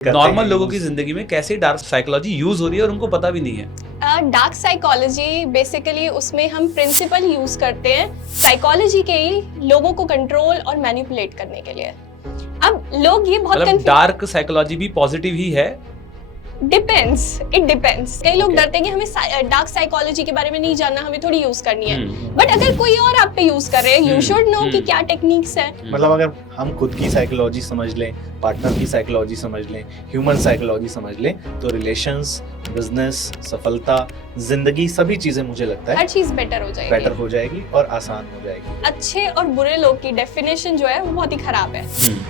Normal लोगों की जिंदगी में कैसे डार्क साइकोलॉजी यूज हो रही है और उनको पता भी नहीं है। डार्क साइकोलॉजी बेसिकली उसमें हम प्रिंसिपल यूज करते हैं साइकोलॉजी के ही लोगों को कंट्रोल और मैनिपुलेट करने के लिए। अब लोग ये बहुत मतलब डार्क साइकोलॉजी भी पॉजिटिव ही है। Depends, it depends. कई लोग डरते हैं कि हमें डार्क साइकोलॉजी के बारे में नहीं जानना, हमें थोड़ी यूज करनी है। बट अगर कोई और आप पे यूज कर रहे हैं, यू शुड नो कि क्या टेक्निक्स है। मतलब अगर हम खुद की साइकोलॉजी समझ लें, पार्टनर की साइकोलॉजी समझ लें, ह्यूमन साइकोलॉजी समझ लें, तो रिलेशंस, बिजनेस, सफलता, जिंदगी, सभी चीजें मुझे लगता है हर चीज बेटर हो जाएगी और आसान हो जाएगी। अच्छे और बुरे लोग की डेफिनेशन जो है वो बहुत ही खराब है।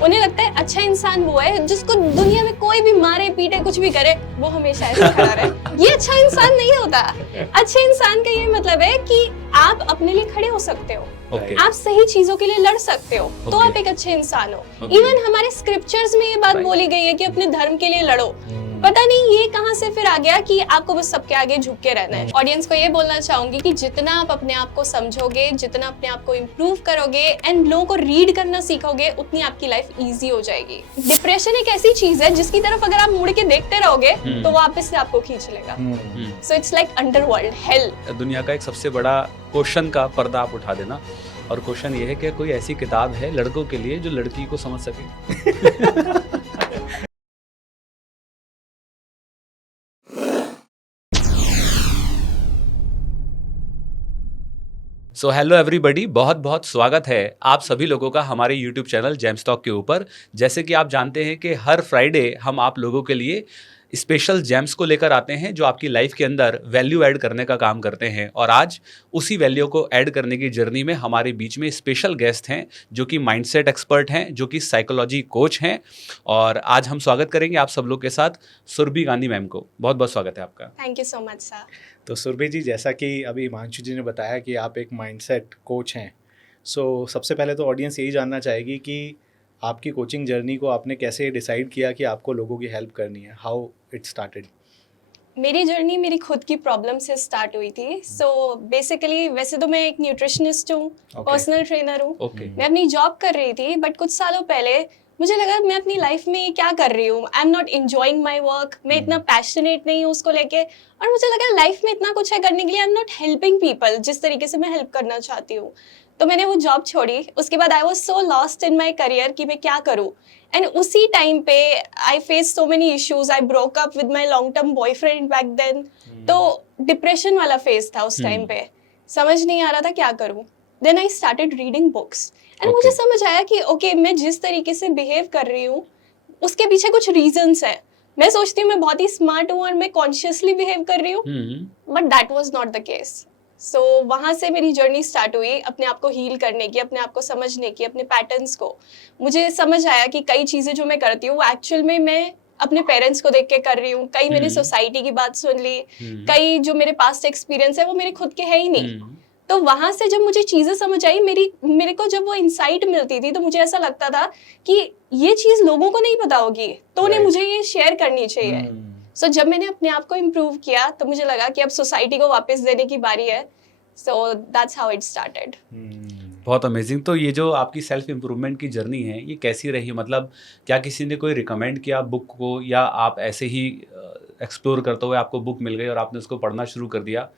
उन्हें लगता है अच्छा इंसान वो है जिसको दुनिया में कोई भी मारे पीटे कुछ भी करे वो हमेशा ऐसे खड़ा रहे। ये अच्छा इंसान नहीं होता। अच्छे इंसान का ये मतलब है कि आप अपने लिए खड़े हो सकते हो, आप सही चीजों के लिए लड़ सकते हो, तो आप एक अच्छे इंसान हो। इवन हमारे स्क्रिप्चर्स में ये बात बोली गई है कि अपने धर्म के लिए लड़ो। पता नहीं ये कहां से फिर आ गया कि आपको बस सबके आगे झुक के रहना है। ऑडियंस को ये बोलना चाहूंगी कि जितना आप अपने आप को समझोगे, जितना अपने आप को इम्प्रूव करोगे एंड लोगों को रीड करना सीखोगे, उतनी आपकी लाइफ इजी हो जाएगी। डिप्रेशन एक ऐसी चीज है जिसकी तरफ अगर आप मुड़ के देखते रहोगे तो वापस से आपको खींच लेगा। So it's like underworld, hello. दुनिया का एक सबसे बड़ा क्वेश्चन का पर्दा आप उठा देना, और क्वेश्चन ये है कि कोई ऐसी किताब है लड़कों के लिए जो लड़की को समझ सके। सो हेलो एवरीबॉडी, बहुत बहुत स्वागत है आप सभी लोगों का हमारे यूट्यूब चैनल जेम्स टॉक के ऊपर। जैसे कि आप जानते हैं कि हर फ्राइडे हम आप लोगों के लिए स्पेशल जेम्स को लेकर आते हैं जो आपकी लाइफ के अंदर वैल्यू ऐड करने का काम करते हैं। और आज उसी वैल्यू को ऐड करने की जर्नी में हमारे बीच में स्पेशल गेस्ट हैं जो कि माइंडसेट एक्सपर्ट हैं, जो कि साइकोलॉजी कोच हैं। और आज हम स्वागत करेंगे आप सब लोग के साथ सुरभि गांधी मैम को। बहुत बहुत स्वागत है आपका। Thank you so much sir. तो सुरभि जी, जैसा कि अभी हिमांशु जी ने बताया कि आप एक माइंडसेट कोच हैं, सो सबसे पहले तो ऑडियंस यही जानना चाहेगी कि आपकी कोचिंग जर्नी को आपने कैसे डिसाइड किया कि आपको लोगों की हेल्प करनी है, हाउ इट स्टार्टेड? मेरी जर्नी मेरी खुद की प्रॉब्लम से स्टार्ट हुई थी। सो बेसिकली वैसे तो मैं एक न्यूट्रिशनिस्ट हूँ, पर्सनल ट्रेनर हूँ। मैं अपनी जॉब कर रही थी, बट कुछ सालों पहले मुझे लगा मैं अपनी लाइफ में क्या कर रही हूँ, I am not enjoying my work. मैं इतना पैशनेट नहीं हूँ उसको लेके, और मुझे लगा लाइफ में इतना कुछ है करने के लिए, I am not helping people जिस तरीके से मैं हेल्प करना चाहती हूँ। तो मैंने वो जॉब छोड़ी। उसके बाद I was so lost in my career कि मैं क्या करूँ। एंड उसी टाइम पे I face so many issues. I broke up with my long term boyfriend back then. तो डिप्रेशन वाला फेज था उस टाइम पे, समझ नहीं आ रहा था क्या करूँ। Then I started reading books and मुझे समझ आया कि ओके, मैं जिस तरीके से बिहेव कर रही हूँ उसके पीछे कुछ रीजंस है। मैं सोचती हूँ मैं बहुत ही स्मार्ट हूँ और मैं कॉन्शियसली बिहेव कर रही हूँ, but that was not the case. So वहाँ से मेरी जर्नी स्टार्ट हुई अपने आप को हील करने की, अपने आप को समझने की, अपने पैटर्न्स को। मुझे समझ आया कि कई चीज़ें जो मैं करती हूँ एक्चुअल में मैं अपने पेरेंट्स को देख के कर रही हूँ। कई मैंने सोसाइटी की बात सुन ली, कई जो मेरे पास्ट एक्सपीरियंस है वो मेरे खुद के है ही नहीं। तो वहाँ से जब मुझे चीज़ें समझ आई, मेरे को जब वो इंसाइट मिलती थी तो मुझे ऐसा लगता था कि ये चीज़ लोगों को नहीं पता होगी, तो उन्हें मुझे ये शेयर करनी चाहिए। सो जब मैंने अपने आप को इम्प्रूव किया तो मुझे लगा कि अब सोसाइटी को वापस देने की बारी है। So that's how it started. बहुत अमेजिंग। तो ये जो आपकी सेल्फ इम्प्रूवमेंट की जर्नी है ये कैसी रही? मतलब क्या किसी ने कोई रिकमेंड किया बुक को, या आप ऐसे ही एक्सप्लोर करते हुए आपको बुक मिल गई और आपने उसको पढ़ना शुरू कर दिया?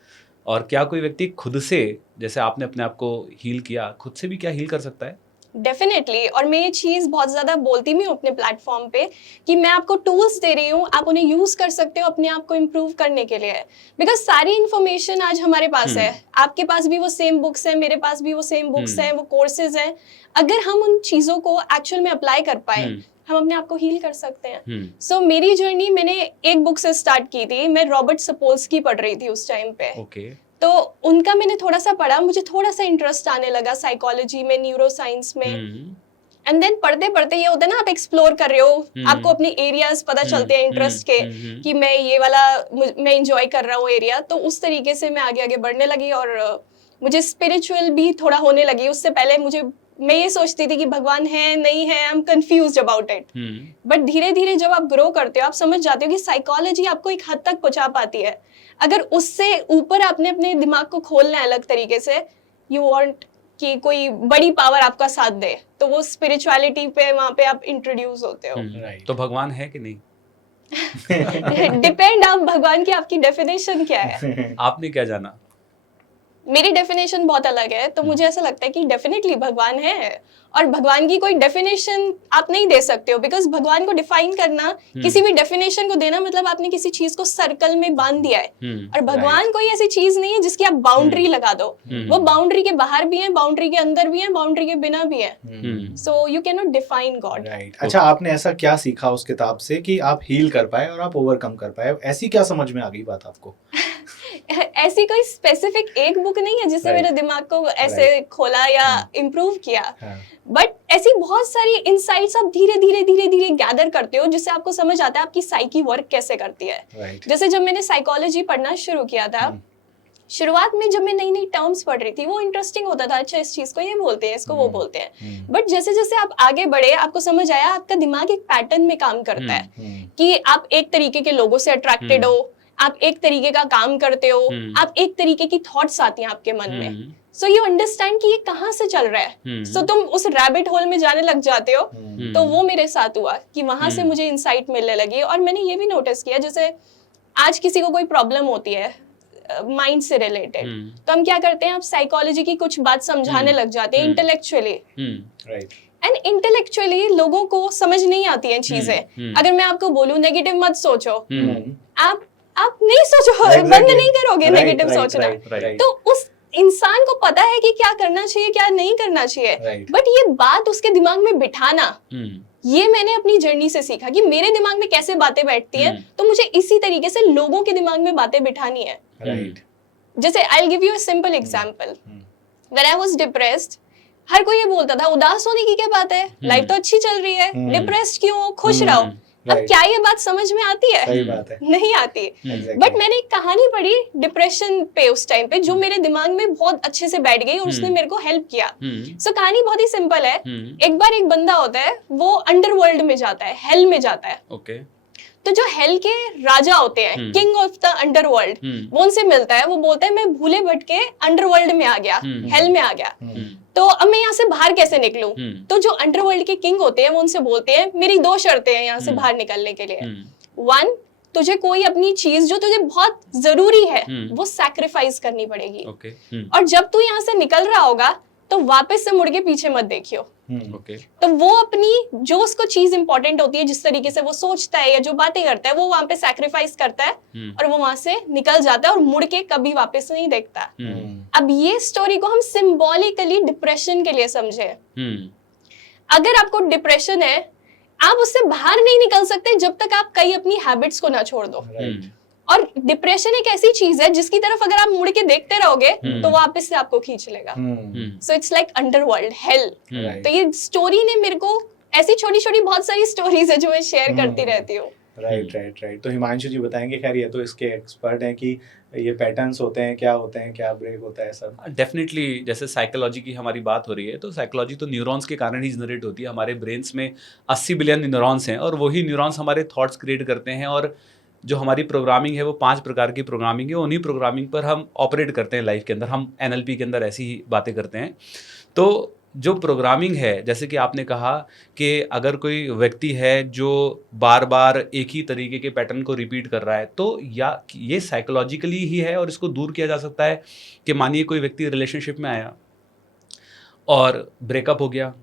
और क्या कोई व्यक्ति खुद से, जैसे आपने अपने आप को हील किया, खुद से भी क्या हील कर सकता है? डेफिनेटली। और मैं ये चीज़ बहुत ज़्यादा बोलती भी हूँ अपने प्लेटफॉर्म पे कि मैं आपको टूल्स दे रही हूँ, आप उन्हें यूज़ कर सकते हो अपने आप को इम्प्रूव करने के लिए। बिकॉज सारी इन्फॉर्मेशन आज हमारे पास है। आपके पास भी वो सेम बुक्स हैं, मेरे पास भी वो सेम बुक्स हैं, वो कोर्सेज हैं। अगर हम उन चीज़ों को एक्चुअल में अप्लाई कर पाए, हम अपने आप को हील कर सकते हैं। सो मेरी जर्नी मैंने एक बुक से स्टार्ट की थी। मैं रॉबर्ट सपोल्स्की पढ़ रही थी उस टाइम पे। तो उनका मैंने थोड़ा सा पढ़ा, मुझे थोड़ा सा इंटरेस्ट आने लगा साइकोलॉजी में, न्यूरो साइंस में। एंड देन पढ़ते पढ़ते ये होता है ना, आप एक्सप्लोर कर रहे हो, आपको अपने एरियाज पता चलते हैं इंटरेस्ट के, कि मैं ये वाला मैं एंजॉय कर रहा हूँ एरिया। तो उस तरीके से मैं आगे आगे बढ़ने लगी और मुझे स्पिरिचुअल भी थोड़ा होने लगी। उससे पहले मैं ये सोचती थी कि भगवान है नहीं है, I am confused about it. But धीरे धीरे जब आप ग्रो करते हो, आप समझ जाते हो कि साइकोलॉजी आपको एक हद तक पहुंचा पाती है। अगर उससे ऊपर आपने अपने दिमाग को खोलना है अलग तरीके से, यू वांट कि कोई बड़ी पावर आपका साथ दे, तो वो स्पिरिचुअलिटी पे वहाँ पे आप इंट्रोड्यूस होते हो। तो भगवान है कि नहीं? डिपेंड आप भगवान की आपकी डेफिनेशन क्या है। आपने क्या जाना? मेरी डेफिनेशन बहुत अलग है, तो मुझे ऐसा लगता है कि डेफिनेटली भगवान है, और भगवान की कोई डेफिनेशन आप नहीं दे सकते हो, बिकॉज भगवान को डिफाइन करना, किसी भी डेफिनेशन को देना मतलब आपने किसी चीज को सर्कल में बांध दिया है। और भगवान कोई ऐसी चीज नहीं है जिसकी आप बाउंड्री लगा दो। वो बाउंड्री के बाहर भी है, बाउंड्री के अंदर भी है, बाउंड्री के बिना भी है। So you can not define God. अच्छा, आपने ऐसा क्या सीखा उस किताब से कि आप हील कर पाए और आप ओवरकम कर पाए? ऐसी क्या समझ में आ गई बात आपको? ऐसी कोई स्पेसिफिक एक बुक नहीं है जिससे मेरे दिमाग को ऐसे खोला या इम्प्रूव किया, बट ऐसी बहुत सारी इनसाइट्स आप धीरे धीरे धीरे धीरे गैदर करते हो, जिससे आपको समझ आता है आपकी साइकी वर्क कैसे करती है। जैसे जब मैंने साइकोलॉजी पढ़ना शुरू किया था, शुरुआत में जब मैं नई नई टर्म्स पढ़ रही थी वो इंटरेस्टिंग होता था, अच्छा इस चीज को ये बोलते हैं, इसको वो बोलते हैं। बट जैसे जैसे आप आगे बढ़े आपको समझ आया आपका दिमाग एक पैटर्न में काम करता है कि आप एक तरीके के लोगों से अट्रैक्टेड हो, आप एक तरीके का काम करते हो, आप एक तरीके की थॉट्स आती हैं आपके मन में। सो यू अंडरस्टैंड कि ये कहाँ से चल रहा है। सो तुम उस रैबिट होल में जाने लग जाते हो। तो वो मेरे साथ हुआ कि वहां से मुझे इंसाइट मिलने लगी। और मैंने ये भी नोटिस किया, जैसे आज किसी को कोई प्रॉब्लम होती है माइंड से रिलेटेड, तो हम क्या करते हैं, आप साइकोलॉजी की कुछ बात समझाने लग जाते हैं इंटेलेक्चुअली। एंड इंटेलेक्चुअली लोगों को समझ नहीं आती हैं चीजें। अगर मैं आपको बोलूं नेगेटिव मत सोचो, आप नहीं सोचो, बंद नहीं करोगे नेगेटिव सोचना। तो उस इंसान को पता है कि क्या करना चाहिए क्या नहीं करना चाहिए, बट ये बात उसके दिमाग में बिठाना, ये मैंने अपनी जर्नी से सीखा कि मेरे दिमाग में कैसे बातें बैठती हैं, तो मुझे इसी तरीके से लोगों के दिमाग में बातें बिठानी है। जैसे I will give you a simple example. When I was depressed, हर कोई ये बोलता था उदास होने की क्या बात है, लाइफ तो अच्छी चल रही है, डिप्रेस्ड क्यों हो, खुश रहो। अब क्या ये बात समझ में आती है? सही बात है। नहीं आती। बट मैंने एक कहानी पढ़ी डिप्रेशन पे उस टाइम पे, जो मेरे दिमाग में बहुत अच्छे से बैठ गई और उसने मेरे को हेल्प किया। सो कहानी बहुत ही सिंपल है। एक बार एक बंदा होता है, वो अंडरवर्ल्ड में जाता है, हेल में जाता है। तो जो हेल के राजा होते हैं, किंग ऑफ द अंडरवर्ल्ड, वो उनसे मिलता है। वो बोलता है मैं भूले भटके अंडरवर्ल्ड में आ गया, हेल में आ गया, तो अब मैं यहाँ से बाहर कैसे निकलूं? तो जो अंडरवर्ल्ड के किंग होते हैं वो उनसे बोलते हैं मेरी 2 शर्तें हैं यहाँ से बाहर निकलने के लिए। 1, तुझे कोई अपनी चीज जो तुझे बहुत जरूरी है वो सैक्रिफाइस करनी पड़ेगी। और जब तू यहाँ से निकल रहा होगा तो वापस से मुड़ के पीछे मत देखियो। तो वो अपनी जो उसको चीज इंपॉर्टेंट होती है, जिस तरीके से वो सोचता है या जो बातें करता है, वो वहां पे सैक्रिफाइस करता है और वो वहां से निकल जाता है और मुड़ के कभी वापस नहीं देखता। अब ये स्टोरी को हम सिंबॉलिकली डिप्रेशन के लिए समझे। अगर आपको डिप्रेशन है, आप उससे बाहर नहीं निकल सकते जब तक आप कई अपनी हैबिट्स को ना छोड़ दो। और डिप्रेशन एक ऐसी चीज है जिसकी तरफ अगर आप मुड़ के देखते रहोगे तो वापस से आपको खींच लेगा। So it's like underworld, hello. तो ये स्टोरी ने मेरे को ऐसी छोटी छोटी बहुत सारी स्टोरीज है जो मैं शेयर करती रहती हूँ। राइट। तो हिमांशु जी बताएंगे, खैर ये तो इसके एक्सपर्ट हैं कि ये पैटर्न्स होते हैं, क्या ब्रेक होता है सब। डेफिनेटली, जैसे साइकोलॉजी की हमारी बात हो रही है, तो साइकोलॉजी तो न्यूरॉन्स के कारण ही जनरेट होती है। हमारे ब्रेन्स में 80 बिलियन न्यूरॉन्स हैं और वही न्यूरॉन्स हमारे थॉट्स क्रिएट करते हैं। और जो हमारी प्रोग्रामिंग है वो 5 प्रकार की प्रोग्रामिंग है, उन्हीं प्रोग्रामिंग पर हम ऑपरेट करते हैं लाइफ के अंदर। हम NLP के अंदर ऐसी ही बातें करते हैं। तो जो प्रोग्रामिंग है, जैसे कि आपने कहा कि अगर कोई व्यक्ति है जो बार बार एक ही तरीके के पैटर्न को रिपीट कर रहा है, तो या ये साइकोलॉजिकली ही है और इसको दूर किया जा सकता है कि मानिए कोई व्यक्ति रिलेशनशिप में आया और ब्रेकअप हो गया,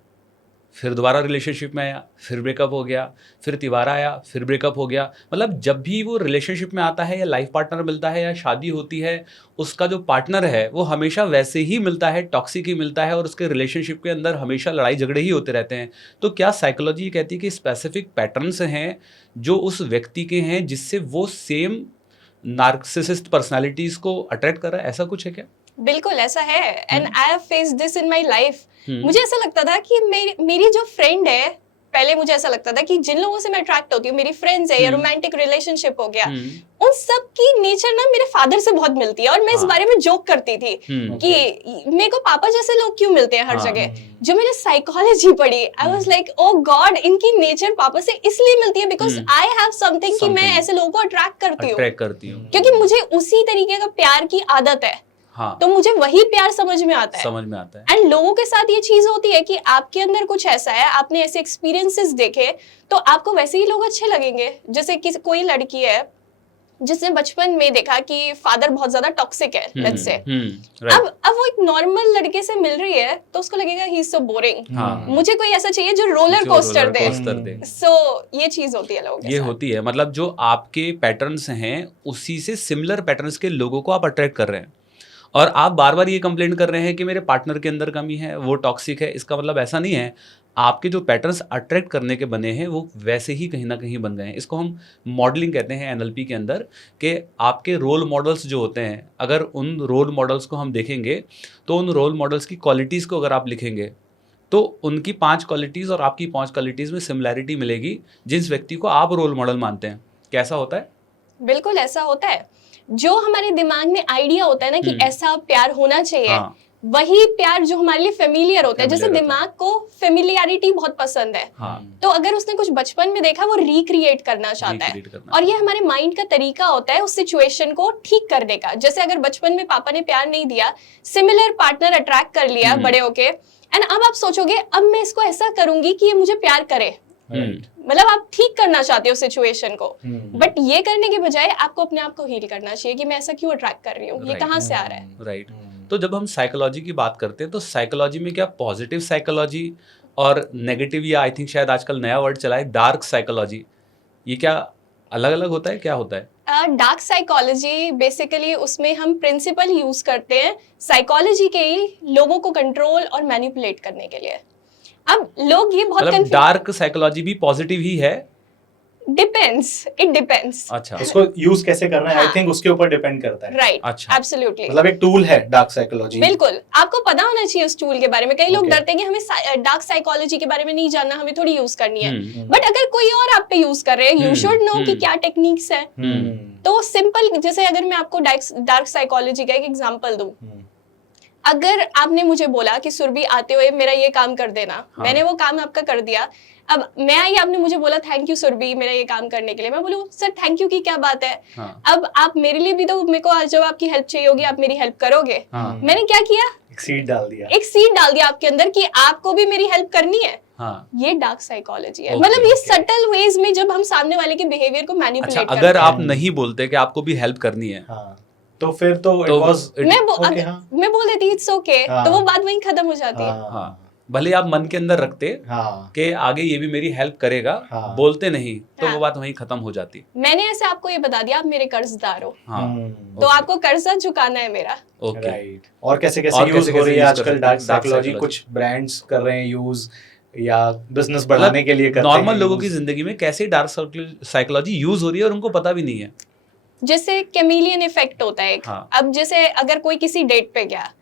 फिर दोबारा रिलेशनशिप में आया, फिर ब्रेकअप हो गया, फिर तिबारा आया, फिर ब्रेकअप हो गया। मतलब जब भी वो रिलेशनशिप में आता है या लाइफ पार्टनर मिलता है या शादी होती है, उसका जो पार्टनर है वो हमेशा वैसे ही मिलता है, टॉक्सिक ही मिलता है और उसके रिलेशनशिप के अंदर हमेशा लड़ाई झगड़े ही होते रहते हैं। तो क्या साइकोलॉजी ये कहती है कि स्पेसिफिक पैटर्न्स हैं जो उस व्यक्ति के हैं जिससे वो सेम नार्सिसिस्ट पर्सनैलिटीज़ को अट्रैक्ट कर रहा है? ऐसा कुछ है क्या? बिल्कुल ऐसा है। And I have faced this in my life. मुझे ऐसा लगता था कि मेरी जो फ्रेंड है, पहले मुझे ऐसा लगता था कि जिन लोगों से मैं अट्रैक्ट होती हूँ, मेरी फ्रेंड्स है या रोमांटिक रिलेशनशिप हो गया, उन सब की नेचर ना मेरे फादर से बहुत मिलती है। और मैं इस बारे में जोक करती थी कि मेरे को पापा जैसे लोग क्यों मिलते हैं हर जगह। जो मैंने साइकोलॉजी पढ़ी, I was like oh God, इनकी नेचर पापा से इसलिए मिलती है बिकॉज आई हैव समथिंग कि मैं ऐसे लोगों को अट्रैक्ट करती हूँ, क्योंकि मुझे उसी तरीके का प्यार की आदत है। हाँ तो मुझे वही प्यार समझ में आता है। समझ में आता है। एंड लोगों के साथ ये चीज होती है कि आपके अंदर कुछ ऐसा है, आपने ऐसे एक्सपीरियंसेस देखे तो आपको वैसे ही लोग अच्छे लगेंगे। जैसे कि कोई लड़की है जिसने बचपन में देखा कि फादर बहुत ज्यादा टॉक्सिक है, लेट्स से, right. अब वो एक नॉर्मल लड़के से मिल रही है तो उसको लगेगा ही इज सो बोरिंग, हाँ। मुझे कोई ऐसा चाहिए जो रोलर जो कोस्टर roller दे। coaster दे। सो ये चीज होती है लोगों के ये साथ। होती है, मतलब जो आपके पैटर्न्स हैं उसी से सिमिलर पैटर्न्स के लोगों को आप अट्रैक्ट कर रहे हैं, और आप बार बार ये कंप्लेंट कर रहे हैं कि मेरे पार्टनर के अंदर कमी है, वो टॉक्सिक है। इसका मतलब ऐसा नहीं है, आपके जो पैटर्न्स अट्रैक्ट करने के बने हैं वो वैसे ही कहीं ना कहीं बन गए हैं। इसको हम मॉडलिंग कहते हैं एनएलपी के अंदर, कि आपके रोल मॉडल्स जो होते हैं, अगर उन रोल मॉडल्स को हम देखेंगे तो उन रोल मॉडल्स की क्वालिटीज़ को अगर आप लिखेंगे तो उनकी 5 क्वालिटीज़ और आपकी 5 क्वालिटीज़ में सिमिलैरिटी मिलेगी जिस व्यक्ति को आप रोल मॉडल मानते हैं। कैसा होता है? बिल्कुल ऐसा होता है। जो हमारे दिमाग में आइडिया होता है ना कि ऐसा प्यार होना चाहिए, हाँ। वही प्यार जो हमारे लिए फेमिलियर होता है। जैसे Familiar दिमाग को फेमिलियरिटी बहुत पसंद है, हाँ। तो अगर उसने कुछ बचपन में देखा वो रिक्रिएट करना चाहता है, Recreate करना और ये हमारे माइंड का तरीका होता है उस सिचुएशन को ठीक करने का। जैसे अगर बचपन में पापा ने प्यार नहीं दिया, सिमिलर पार्टनर अट्रैक्ट कर लिया बड़े होके, एंड अब आप सोचोगे अब मैं इसको ऐसा करूंगी कि ये मुझे प्यार करे, मतलब आप ठीक करना चाहते हो सिचुएशन को, बट ये करने के बजाय आपको अपने आप को हील करना चाहिए कि मैं ऐसा क्यों अट्रैक्ट कर रही हूँ, ये Right. कहाँ से आ रहा है। राइट। तो जब हम साइकोलॉजी की बात करते हैं तो साइकोलॉजी में क्या पॉजिटिव साइकोलॉजी और नेगेटिव, या आई थिंक शायद आजकल नया वर्ड चला है डार्क साइकोलॉजी, ये क्या अलग अलग होता है, क्या होता है? डार्क साइकोलॉजी बेसिकली उसमें हम प्रिंसिपल यूज करते हैं साइकोलॉजी के ही लोगों को कंट्रोल और मैनिपुलेट करने के लिए। अब लोग ये बहुत मतलब डार्क साइकोलॉजी भी पॉजिटिव ही है? Depends, it depends. अच्छा, उसको यूज कैसे करना है आई थिंक उसके ऊपर डिपेंड करता है। राइट, अच्छा, एब्सोल्युटली। मतलब एक टूल है डार्क साइकोलॉजी। बिल्कुल, आपको पता होना चाहिए उस टूल के बारे में। कई लोग डरते हैं कि हमें डार्क साइकोलॉजी के बारे में नहीं जानना, हमें थोड़ी यूज करनी है, बट अगर कोई और आप पे यूज कर रहे हैं, यू शुड नो कि क्या टेक्निक्स है। तो सिंपल, जैसे अगर मैं आपको डार्क साइकोलॉजी का एक एग्जांपल दूं, अगर आपने मुझे बोला कि सुरभि आते हुए मेरा ये काम कर देना, मैंने वो काम आपका कर दिया, अब मैं आई, आपने मुझे बोला थैंक यू सुरभि मेरा ये काम करने के लिए, मैं बोलूं सर थैंक यू की क्या बात है। अब आप मेरे लिए भी तो, मेरे को आज जब आपकी हेल्प चाहिए होगी आप मेरी हेल्प करोगे। मैंने क्या किया, एक सीड डाल दिया, एक सीड डाल दिया आपके अंदर कि आपको भी मेरी हेल्प करनी है। ये डार्क साइकोलॉजी है। मतलब ये सटल वेज में जब हम सामने वाले के बिहेवियर को मैनिपुलेट करते हैं। अगर आप नहीं बोलते कि आपको भी हेल्प करनी है, तो फिर तो मैं बोल देती इट्स ओके, तो वो बात वहीं खत्म हो जाती है। भले आप मन के अंदर रखते कि आगे ये भी मेरी हेल्प करेगा, बोलते नहीं तो वो बात वहीं खत्म हो जाती। मैंने ऐसे आपको ये बता दिया आप मेरे कर्जदार हो, तो आपको कर्जा चुकाना है मेरा। राइट। और कैसे कैसे यूज हो रही है आजकल डार्क साइकोलॉजी, कुछ ब्रांड्स कर रहे हैं यूज या बिजनेस बढ़ाने के लिए करते हैं। नॉर्मल लोगों की जिंदगी में कैसे डार्क साइकोलॉजी यूज हो रही है और उनको पता भी नहीं है। जैसे कैमिलियन इफेक्ट होता है एक। अब जैसे अगर कोई किसी डेट पे गया,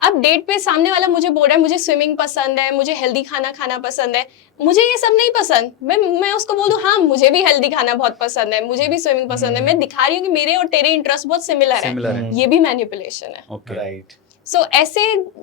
अब डेट पे सामने वाला मुझे बोल रहा है मुझे स्विमिंग पसंद है, मुझे हेल्दी खाना खाना पसंद है, मुझे ये सब नहीं पसंद, मैं उसको बोल दूं हाँ मुझे भी हेल्दी खाना बहुत पसंद है, मुझे भी स्विमिंग पसंद है, मैं दिखा रही हूँ कि मेरे और तेरे इंटरेस्ट बहुत सिमिलर है, ये भी मैनिपुलेशन है। राइट। सो ऐसे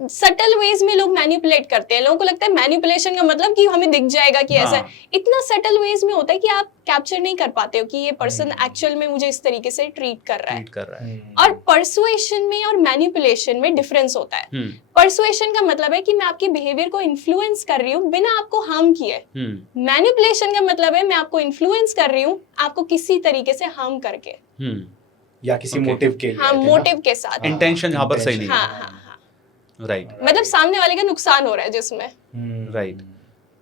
सटल वेज में लोग मैनिपुलेट करते हैं। लोगों को लगता है मैनिपुलेशन का मतलब कि हमें दिख जाएगा कि ऐसा है। इतना सटल वेज में होता है कि आप कैप्चर नहीं कर पाते हो कि ये पर्सन एक्चुअल में मुझे इस तरीके से ट्रीट कर रहा है। और परसुएशन में और मैनिपुलेशन में डिफरेंस होता है। परसुएशन का मतलब है कि मैं आपके बिहेवियर को इन्फ्लुएंस कर रही हूँ बिना आपको हार्म किए। मैनिपुलेशन का मतलब है मैं आपको इन्फ्लुएंस कर रही हूँ आपको किसी तरीके से हार्म करके, या किसी मोटिव के लिए। हाँ, मोटिव के साथ। इंटेंशन यहाँ पर सही नहीं है। हाँ। राइट। मतलब सामने वाले का नुकसान हो रहा है जिसमें। राइट।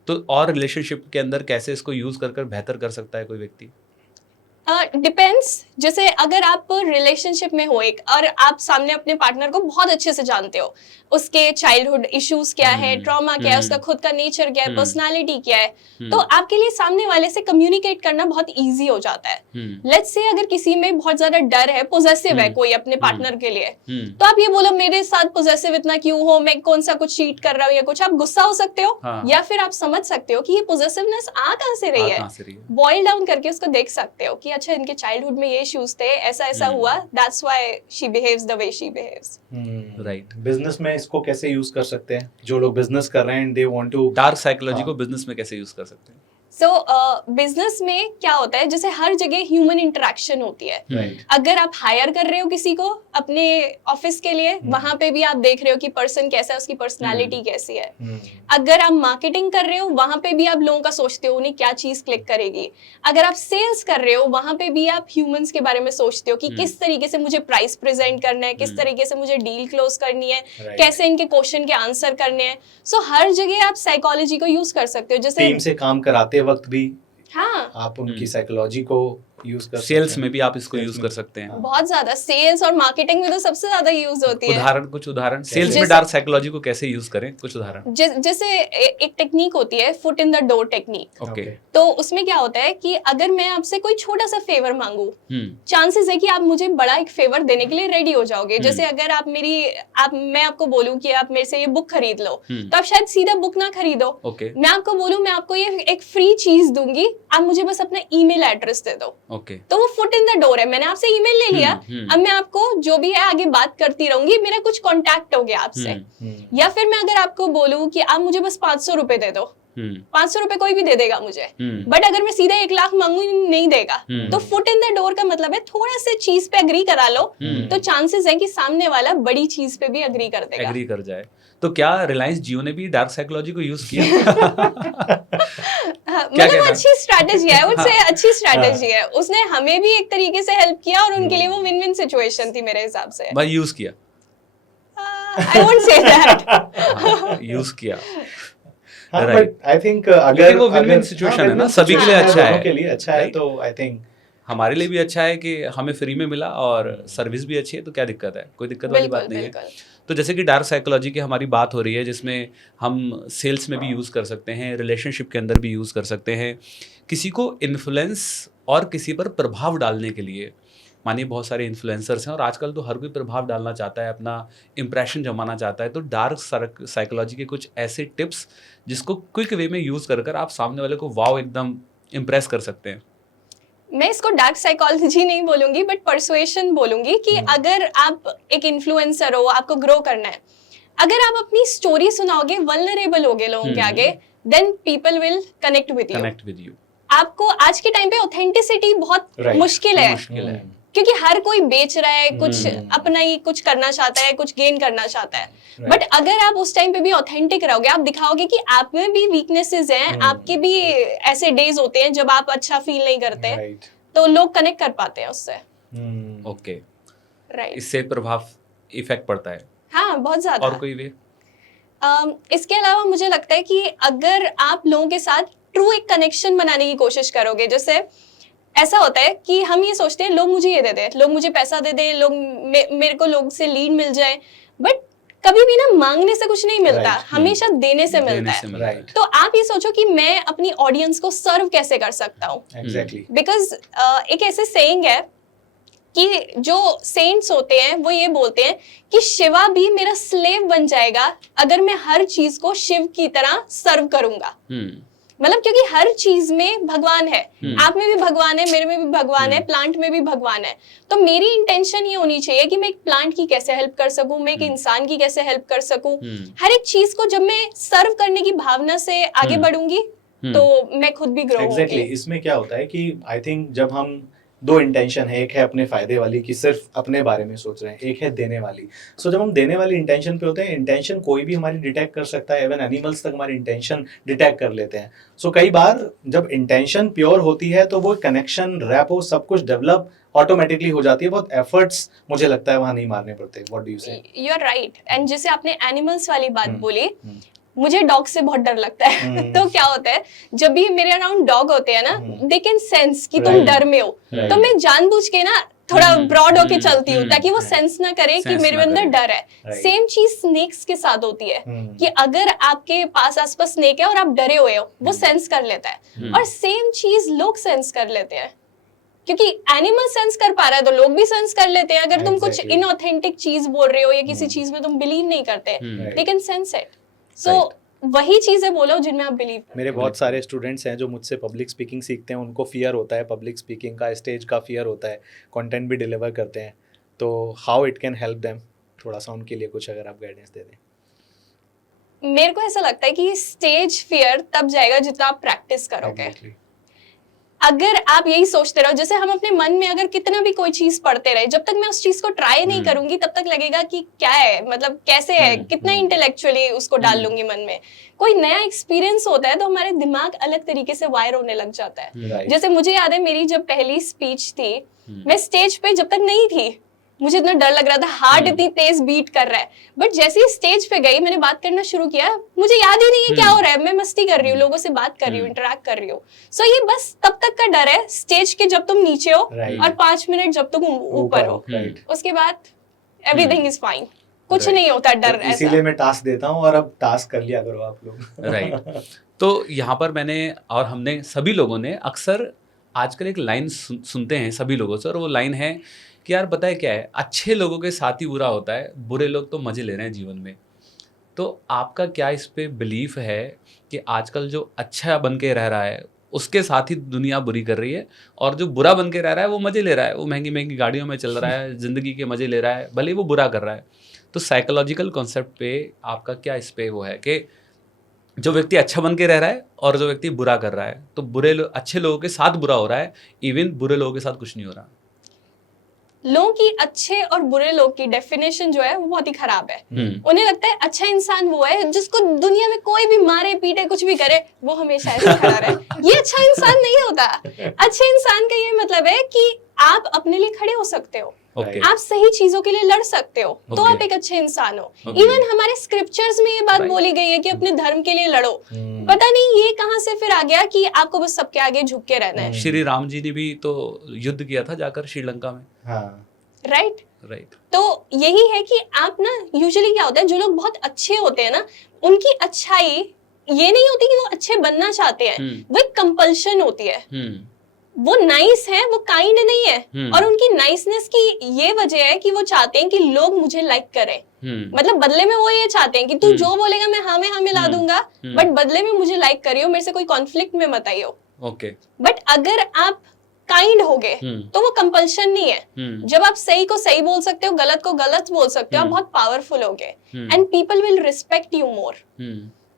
तो और रिलेशनशिप के अंदर कैसे इसको यूज कर बेहतर कर सकता है कोई व्यक्ति? डिपेंड्स। जैसे अगर आप रिलेशनशिप में हो एक, और आप सामने अपने पार्टनर को बहुत अच्छे से जानते हो, उसके चाइल्डहुड इश्यूज क्या है, ट्रॉमा क्या है, उसका खुद का नेचर क्या है, पर्सनालिटी क्या है, तो आपके लिए सामने वाले से कम्युनिकेट करना बहुत इजी हो जाता है। लेट्स से अगर किसी में बहुत ज्यादा डर है, पोजेसिव है कोई अपने पार्टनर के लिए, तो आप ये बोलो मेरे साथ पोजेसिव इतना क्यों हो, मैं कौन सा कुछ चीट कर रहा हूँ या कुछ, आप गुस्सा हो सकते हो। या फिर आप समझ सकते हो कि ये पोजेसिवनेस आ कहाँ से रही है, बॉइल डाउन करके उसको देख सकते हो कि अच्छा इनके चाइल्डहुड में ये इश्यूज थे, ऐसा ऐसा हुआ, that's why she behaves the way she behaves. Right. Business में इसको कैसे यूज कर सकते हैं जो लोग बिजनेस कर रहे हैं, they want to, dark psychology को बिजनेस में कैसे यूज कर सकते हैं? सो बिजनेस में क्या होता है, जैसे हर जगह ह्यूमन इंटरेक्शन होती है। राइट अगर आप हायर कर रहे हो किसी को अपने ऑफिस के लिए, वहां पे भी आप देख रहे हो कि पर्सन कैसा है, उसकी पर्सनालिटी कैसी है। अगर आप मार्केटिंग कर रहे हो, वहां पे भी आप लोगों का सोचते हो उन्हें क्या चीज क्लिक करेगी। अगर आप सेल्स कर रहे हो, वहां पे भी आप ह्यूमंस के बारे में सोचते हो कि किस तरीके से मुझे प्राइस प्रेजेंट करना है, किस तरीके से मुझे डील क्लोज करनी है, कैसे इनके क्वेश्चन के आंसर करने हैं। सो हर जगह आप साइकोलॉजी को यूज कर सकते हो। जैसे टीम से काम कराते वक्त भी हाँ, आप उनकी साइकोलॉजी को यूज कर सकते सेल्स हैं। में भी आप इसको Sales यूज में कर भी। सकते हैं। बहुत ज्यादा सेल्स और मार्केटिंग में तो सबसे ज्यादा यूज होती है। कुछ उदाहरण सेल्स में जैसे- डार्क साइकोलॉजी को कैसे यूज करें, कुछ उदाहरण। जैसे एक टेक्निक होती है foot in the door technique. Okay. तो उसमें क्या होता है कि अगर मैं आपसे कोई छोटा सा फेवर मांगू, चांसेस है कि आप मुझे बड़ा एक फेवर देने के लिए रेडी हो जाओगे। जैसे अगर मैं आपको बोलूं कि आप मेरे से ये बुक खरीद लो, तो आप शायद सीधा बुक ना खरीदो। ओके। मैं आपको बोलूं मैं आपको ये एक फ्री चीज दूंगी, आप मुझे बस अपना ईमेल एड्रेस दे दो। ओके। तो वो फुट इन द डोर है, मैंने आपसे ईमेल ले लिया, अब मैं आपको जो भी है आगे बात करती रहूंगी, मेरा कुछ कांटेक्ट हो गया आपसे। या फिर मैं अगर आपको बोलूं कि आप मुझे बस 500 रुपए दे दो, 500 रुपए कोई भी दे देगा मुझे, बट अगर मैं सीधा 1 लाख मांगू नहीं देगा। तो फुट इन द डोर का मतलब है थोड़ा से चीज पे अग्री करा लो, तो चांसेस है कि सामने वाला बड़ी चीज पे भी अग्री कर देगा। एग्री कर जाए। तो क्या रिलायंस जियो ने भी डार्क साइकोलॉजी को यूज किया? मतलब अच्छी स्ट्रैटेजी है, वो अच्छी स्ट्रैटेजी है। उसने हमें भी एक तरीके से हेल्प किया और उनके लिए वो विन विन सिचुएशन थी मेरे हिसाब से। भाई यूज किया। I won't say that. Use किया। बट आई थिंक अगर लेकिन वो विन-विन सिचुएशन है ना, सभी के लिए अच्छा है। दोनों के लिए अच्छा है, Right? तो आई थिंक हमारे लिए भी अच्छा है कि हमें फ्री में मिला और सर्विस भी अच्छी है, तो क्या दिक्कत है? कोई दिक्कत वाली बात नहीं है। तो जैसे कि डार्क साइकोलॉजी की हमारी बात हो रही है, जिसमें हम सेल्स में भी यूज़ कर सकते हैं, रिलेशनशिप के अंदर भी यूज़ कर सकते हैं, किसी को इन्फ्लुएंस और किसी पर प्रभाव डालने के लिए। मानिए बहुत सारे इन्फ्लुएंसर्स हैं और आजकल तो हर कोई प्रभाव डालना चाहता है, अपना इंप्रेशन जमाना चाहता है। तो डार्क साइकोलॉजी के कुछ ऐसे टिप्स जिसको क्विक वे में यूज़ कर कर आप सामने वाले को वाव एकदम इम्प्रेस कर सकते हैं। मैं इसको डार्क साइकोलॉजी नहीं बोलूंगी, बट परसुएशन बोलूंगी कि अगर आप एक इन्फ्लुएंसर हो, आपको ग्रो करना है, अगर आप अपनी स्टोरी सुनाओगे, वल्नरेबल होगे लोगों के आगे, then people will connect with you. आपको आज के टाइम पे ऑथेंटिसिटी बहुत मुश्किल है, क्योंकि हर कोई बेच रहा है, कुछ अपना ही कुछ करना चाहता है, कुछ गेन करना चाहता है। बट अगर आप उस टाइम पे भी ऑथेंटिक रहोगे, आप दिखाओगे कि आप में भी वीकनेसेस हैं, आपके भी ऐसे डेज होते हैं जब आप अच्छा फील नहीं करते, तो लोग कनेक्ट कर पाते हैं उससे। Okay, right. इससे प्रभाव इफेक्ट पड़ता है। हाँ, बहुत ज्यादा। और कोई वे? इसके अलावा मुझे लगता है कि अगर आप लोगों के साथ ट्रू एक कनेक्शन बनाने की कोशिश करोगे, जैसे ऐसा होता है कि हम ये सोचते हैं लोग मुझे ये दे दे, लोग मुझे पैसा दे दे, लोग मेरे को लोग से लीड मिल जाए, बट कभी भी ना मांगने से कुछ नहीं मिलता, हमेशा देने से मिलता है। तो आप ये सोचो कि मैं अपनी ऑडियंस को सर्व कैसे कर सकता हूँ। एग्जैक्टली। बिकॉज एक ऐसे सेइंग है कि जो सेंट्स होते हैं वो ये बोलते हैं कि शिवा भी मेरा स्लेव बन जाएगा अगर मैं हर चीज को शिव की तरह सर्व करूंगा। मतलब क्योंकि हर चीज में भगवान है, आप में भी भगवान है, मेरे में भी भगवान है, प्लांट में भी भगवान है। तो मेरी इंटेंशन ये होनी चाहिए कि मैं एक प्लांट की कैसे हेल्प कर सकूं, मैं एक इंसान की कैसे हेल्प कर सकूं। हर एक चीज को जब मैं सर्व करने की भावना से आगे बढ़ूंगी तो मैं खुद भी ग्रो होंगी। एग्जैक्टली। इसमें क्या होता है कि आई थिंक जब हम दो इंटेंशन है, एक है अपने फायदे वाली कि सिर्फ अपने बारे में सोच रहे हैं, एक है देने वाली। सो जब हम देने वाली इंटेंशन पे होते हैं, इंटेंशन कोई भी हमारी डिटेक्ट कर सकता है, इवन एनिमल्स तक हमारी इंटेंशन डिटेक्ट कर लेते हैं। सो कई बार जब इंटेंशन प्योर होती है तो वो कनेक्शन, रैपो, सब कुछ डेवलप ऑटोमेटिकली हो जाती है। बहुत एफर्ट्स मुझे लगता है वहां नहीं मारने पड़ते। What do you say? You are right. And जैसे आपने एनिमल्स वाली बात बोली, मुझे डॉग से बहुत डर लगता है। तो क्या होता है, जब भी मेरे अराउंड डॉग होते हैं ना, दे कैन सेंस कि तुम डर में हो, तो मैं जानबूझ के ना थोड़ा ब्रॉड होके चलती हूँ ताकि वो सेंस ना करे कि मेरे अंदर डर है। सेम चीज स्नेक्स के साथ होती है कि अगर आपके पास आसपास स्नेक है और आप डरे हुए हो, वो सेंस कर लेता है। और सेम चीज लोग सेंस कर लेते हैं, क्योंकि एनिमल सेंस कर पा रहा है तो लोग भी सेंस कर लेते हैं। अगर तुम कुछ इनऑथेंटिक चीज बोल रहे हो या किसी चीज में तुम बिलीव नहीं करते, दे कैन सेंस इट। सो वही चीजें बोलो जिनमें आप बिलीव करते। मेरे बहुत सारे स्टूडेंट्स हैं जो मुझसे पब्लिक स्पीकिंग सीखते हैं, उनको फियर होता है पब्लिक स्पीकिंग का, स्टेज का फियर होता है, कंटेंट भी डिलीवर करते हैं। तो how it can help them, थोड़ा सा उनके लिए कुछ अगर आप गाइडेंस दे दें। मेरे को ऐसा लगता है कि स्टेज फियर तब जाएगा जितना आप प्रैक्टिस करोगे। अगर आप यही सोचते रहो, जैसे हम अपने मन में अगर कितना भी कोई चीज पढ़ते रहे, जब तक मैं उस चीज को ट्राई नहीं करूंगी तब तक लगेगा कि क्या है, मतलब कैसे है, कितना इंटेलेक्चुअली उसको डाल लूंगी मन में। कोई नया एक्सपीरियंस होता है तो हमारे दिमाग अलग तरीके से वायर होने लग जाता है। जैसे मुझे याद है मेरी जब पहली स्पीच थी, मैं स्टेज पे जब तक नहीं थी मुझे इतना डर लग रहा था, हार्ट इतनी तेज बीट कर रहा है, बट जैसे ही स्टेज पे गई मैंने बात करना शुरू किया, मुझे याद ही नहीं है क्या हो रहा है, मैं मस्ती कर रही हूँ, लोगों से बात कर रही हूँ, इंटरेक्ट कर रही हूँ। सो ये बस तब तक का डर है स्टेज के जब तुम नीचे हो और 5 मिनट जब तुम ऊपर हो, उसके बाद एवरीथिंग इज फाइन, कुछ नहीं होता डर ऐसा। इसीलिए मैं टास्क देता हूँ और अब टास्क कर लिया करो आप लोग। राइट। तो यहाँ पर मैंने और हमने सभी लोगों ने अक्सर आजकल एक लाइन सुनते हैं सभी लोगों से, और वो लाइन है कि यार पता है क्या है, अच्छे लोगों के साथ ही बुरा होता है, बुरे लोग तो मजे ले रहे हैं जीवन में। तो आपका क्या इस पे बिलीफ है कि आजकल जो अच्छा बन के रह रहा है उसके साथ ही दुनिया बुरी कर रही है, और जो बुरा बन के रह रहा है वो मजे ले रहा है, वो महंगी महंगी गाड़ियों में चल रहा है, जिंदगी के मजे ले रहा है, भले ही वो बुरा कर रहा है। तो साइकोलॉजिकल कॉन्सेप्ट पे आपका क्या इस पे वो है कि जो व्यक्ति अच्छा बन के रह रहा है और जो व्यक्ति बुरा कर रहा है, तो अच्छे लोगों के साथ बुरा हो रहा है, इवन बुरे लोगों के साथ कुछ नहीं हो रहा। लोगों की अच्छे और बुरे लोग की डेफिनेशन जो है वो बहुत ही खराब है। उन्हें लगता है अच्छा इंसान वो है जिसको दुनिया में कोई भी मारे पीटे कुछ भी करे वो हमेशा ऐसे खड़ा रहे। ये अच्छा इंसान नहीं होता। अच्छे इंसान का ये मतलब है कि आप अपने लिए खड़े हो सकते हो, आप सही चीजों के लिए लड़ सकते हो, तो आप एक अच्छे इंसान हो। इवन हमारे स्क्रिप्चर्स में ये बात बोली गई है कि अपने धर्म के लिए लड़ो। पता नहीं ये कहां से फिर आ गया कि आपको बस सबके आगे झुक के रहना है। श्री राम जी ने भी तो युद्ध किया था जाकर श्रीलंका में। राइट। तो यही है कि आप ना, यूजुअली क्या होता है, जो लोग बहुत अच्छे होते हैं ना, उनकी अच्छाई ये नहीं होती कि वो अच्छे बनना चाहते हैं, वो एक कंपल्शन होती है। वो नाइस है, वो काइंड नहीं है, और उनकी नाइसनेस की ये वजह है कि वो चाहते हैं कि लोग मुझे लाइक करें। मतलब बदले में वो ये चाहते हैं कि तू जो बोलेगा मैं हाँ में ला दूंगा, बट बदले में मुझे लाइक करियो, मेरे से कोई कॉन्फ्लिक्ट में मत आइयो। बट अगर आप काइंड होगे तो वो कंपल्शन नहीं है। जब आप सही को सही बोल सकते हो, गलत को गलत बोल सकते हो, आप बहुत पावरफुल होगे and people will respect you more.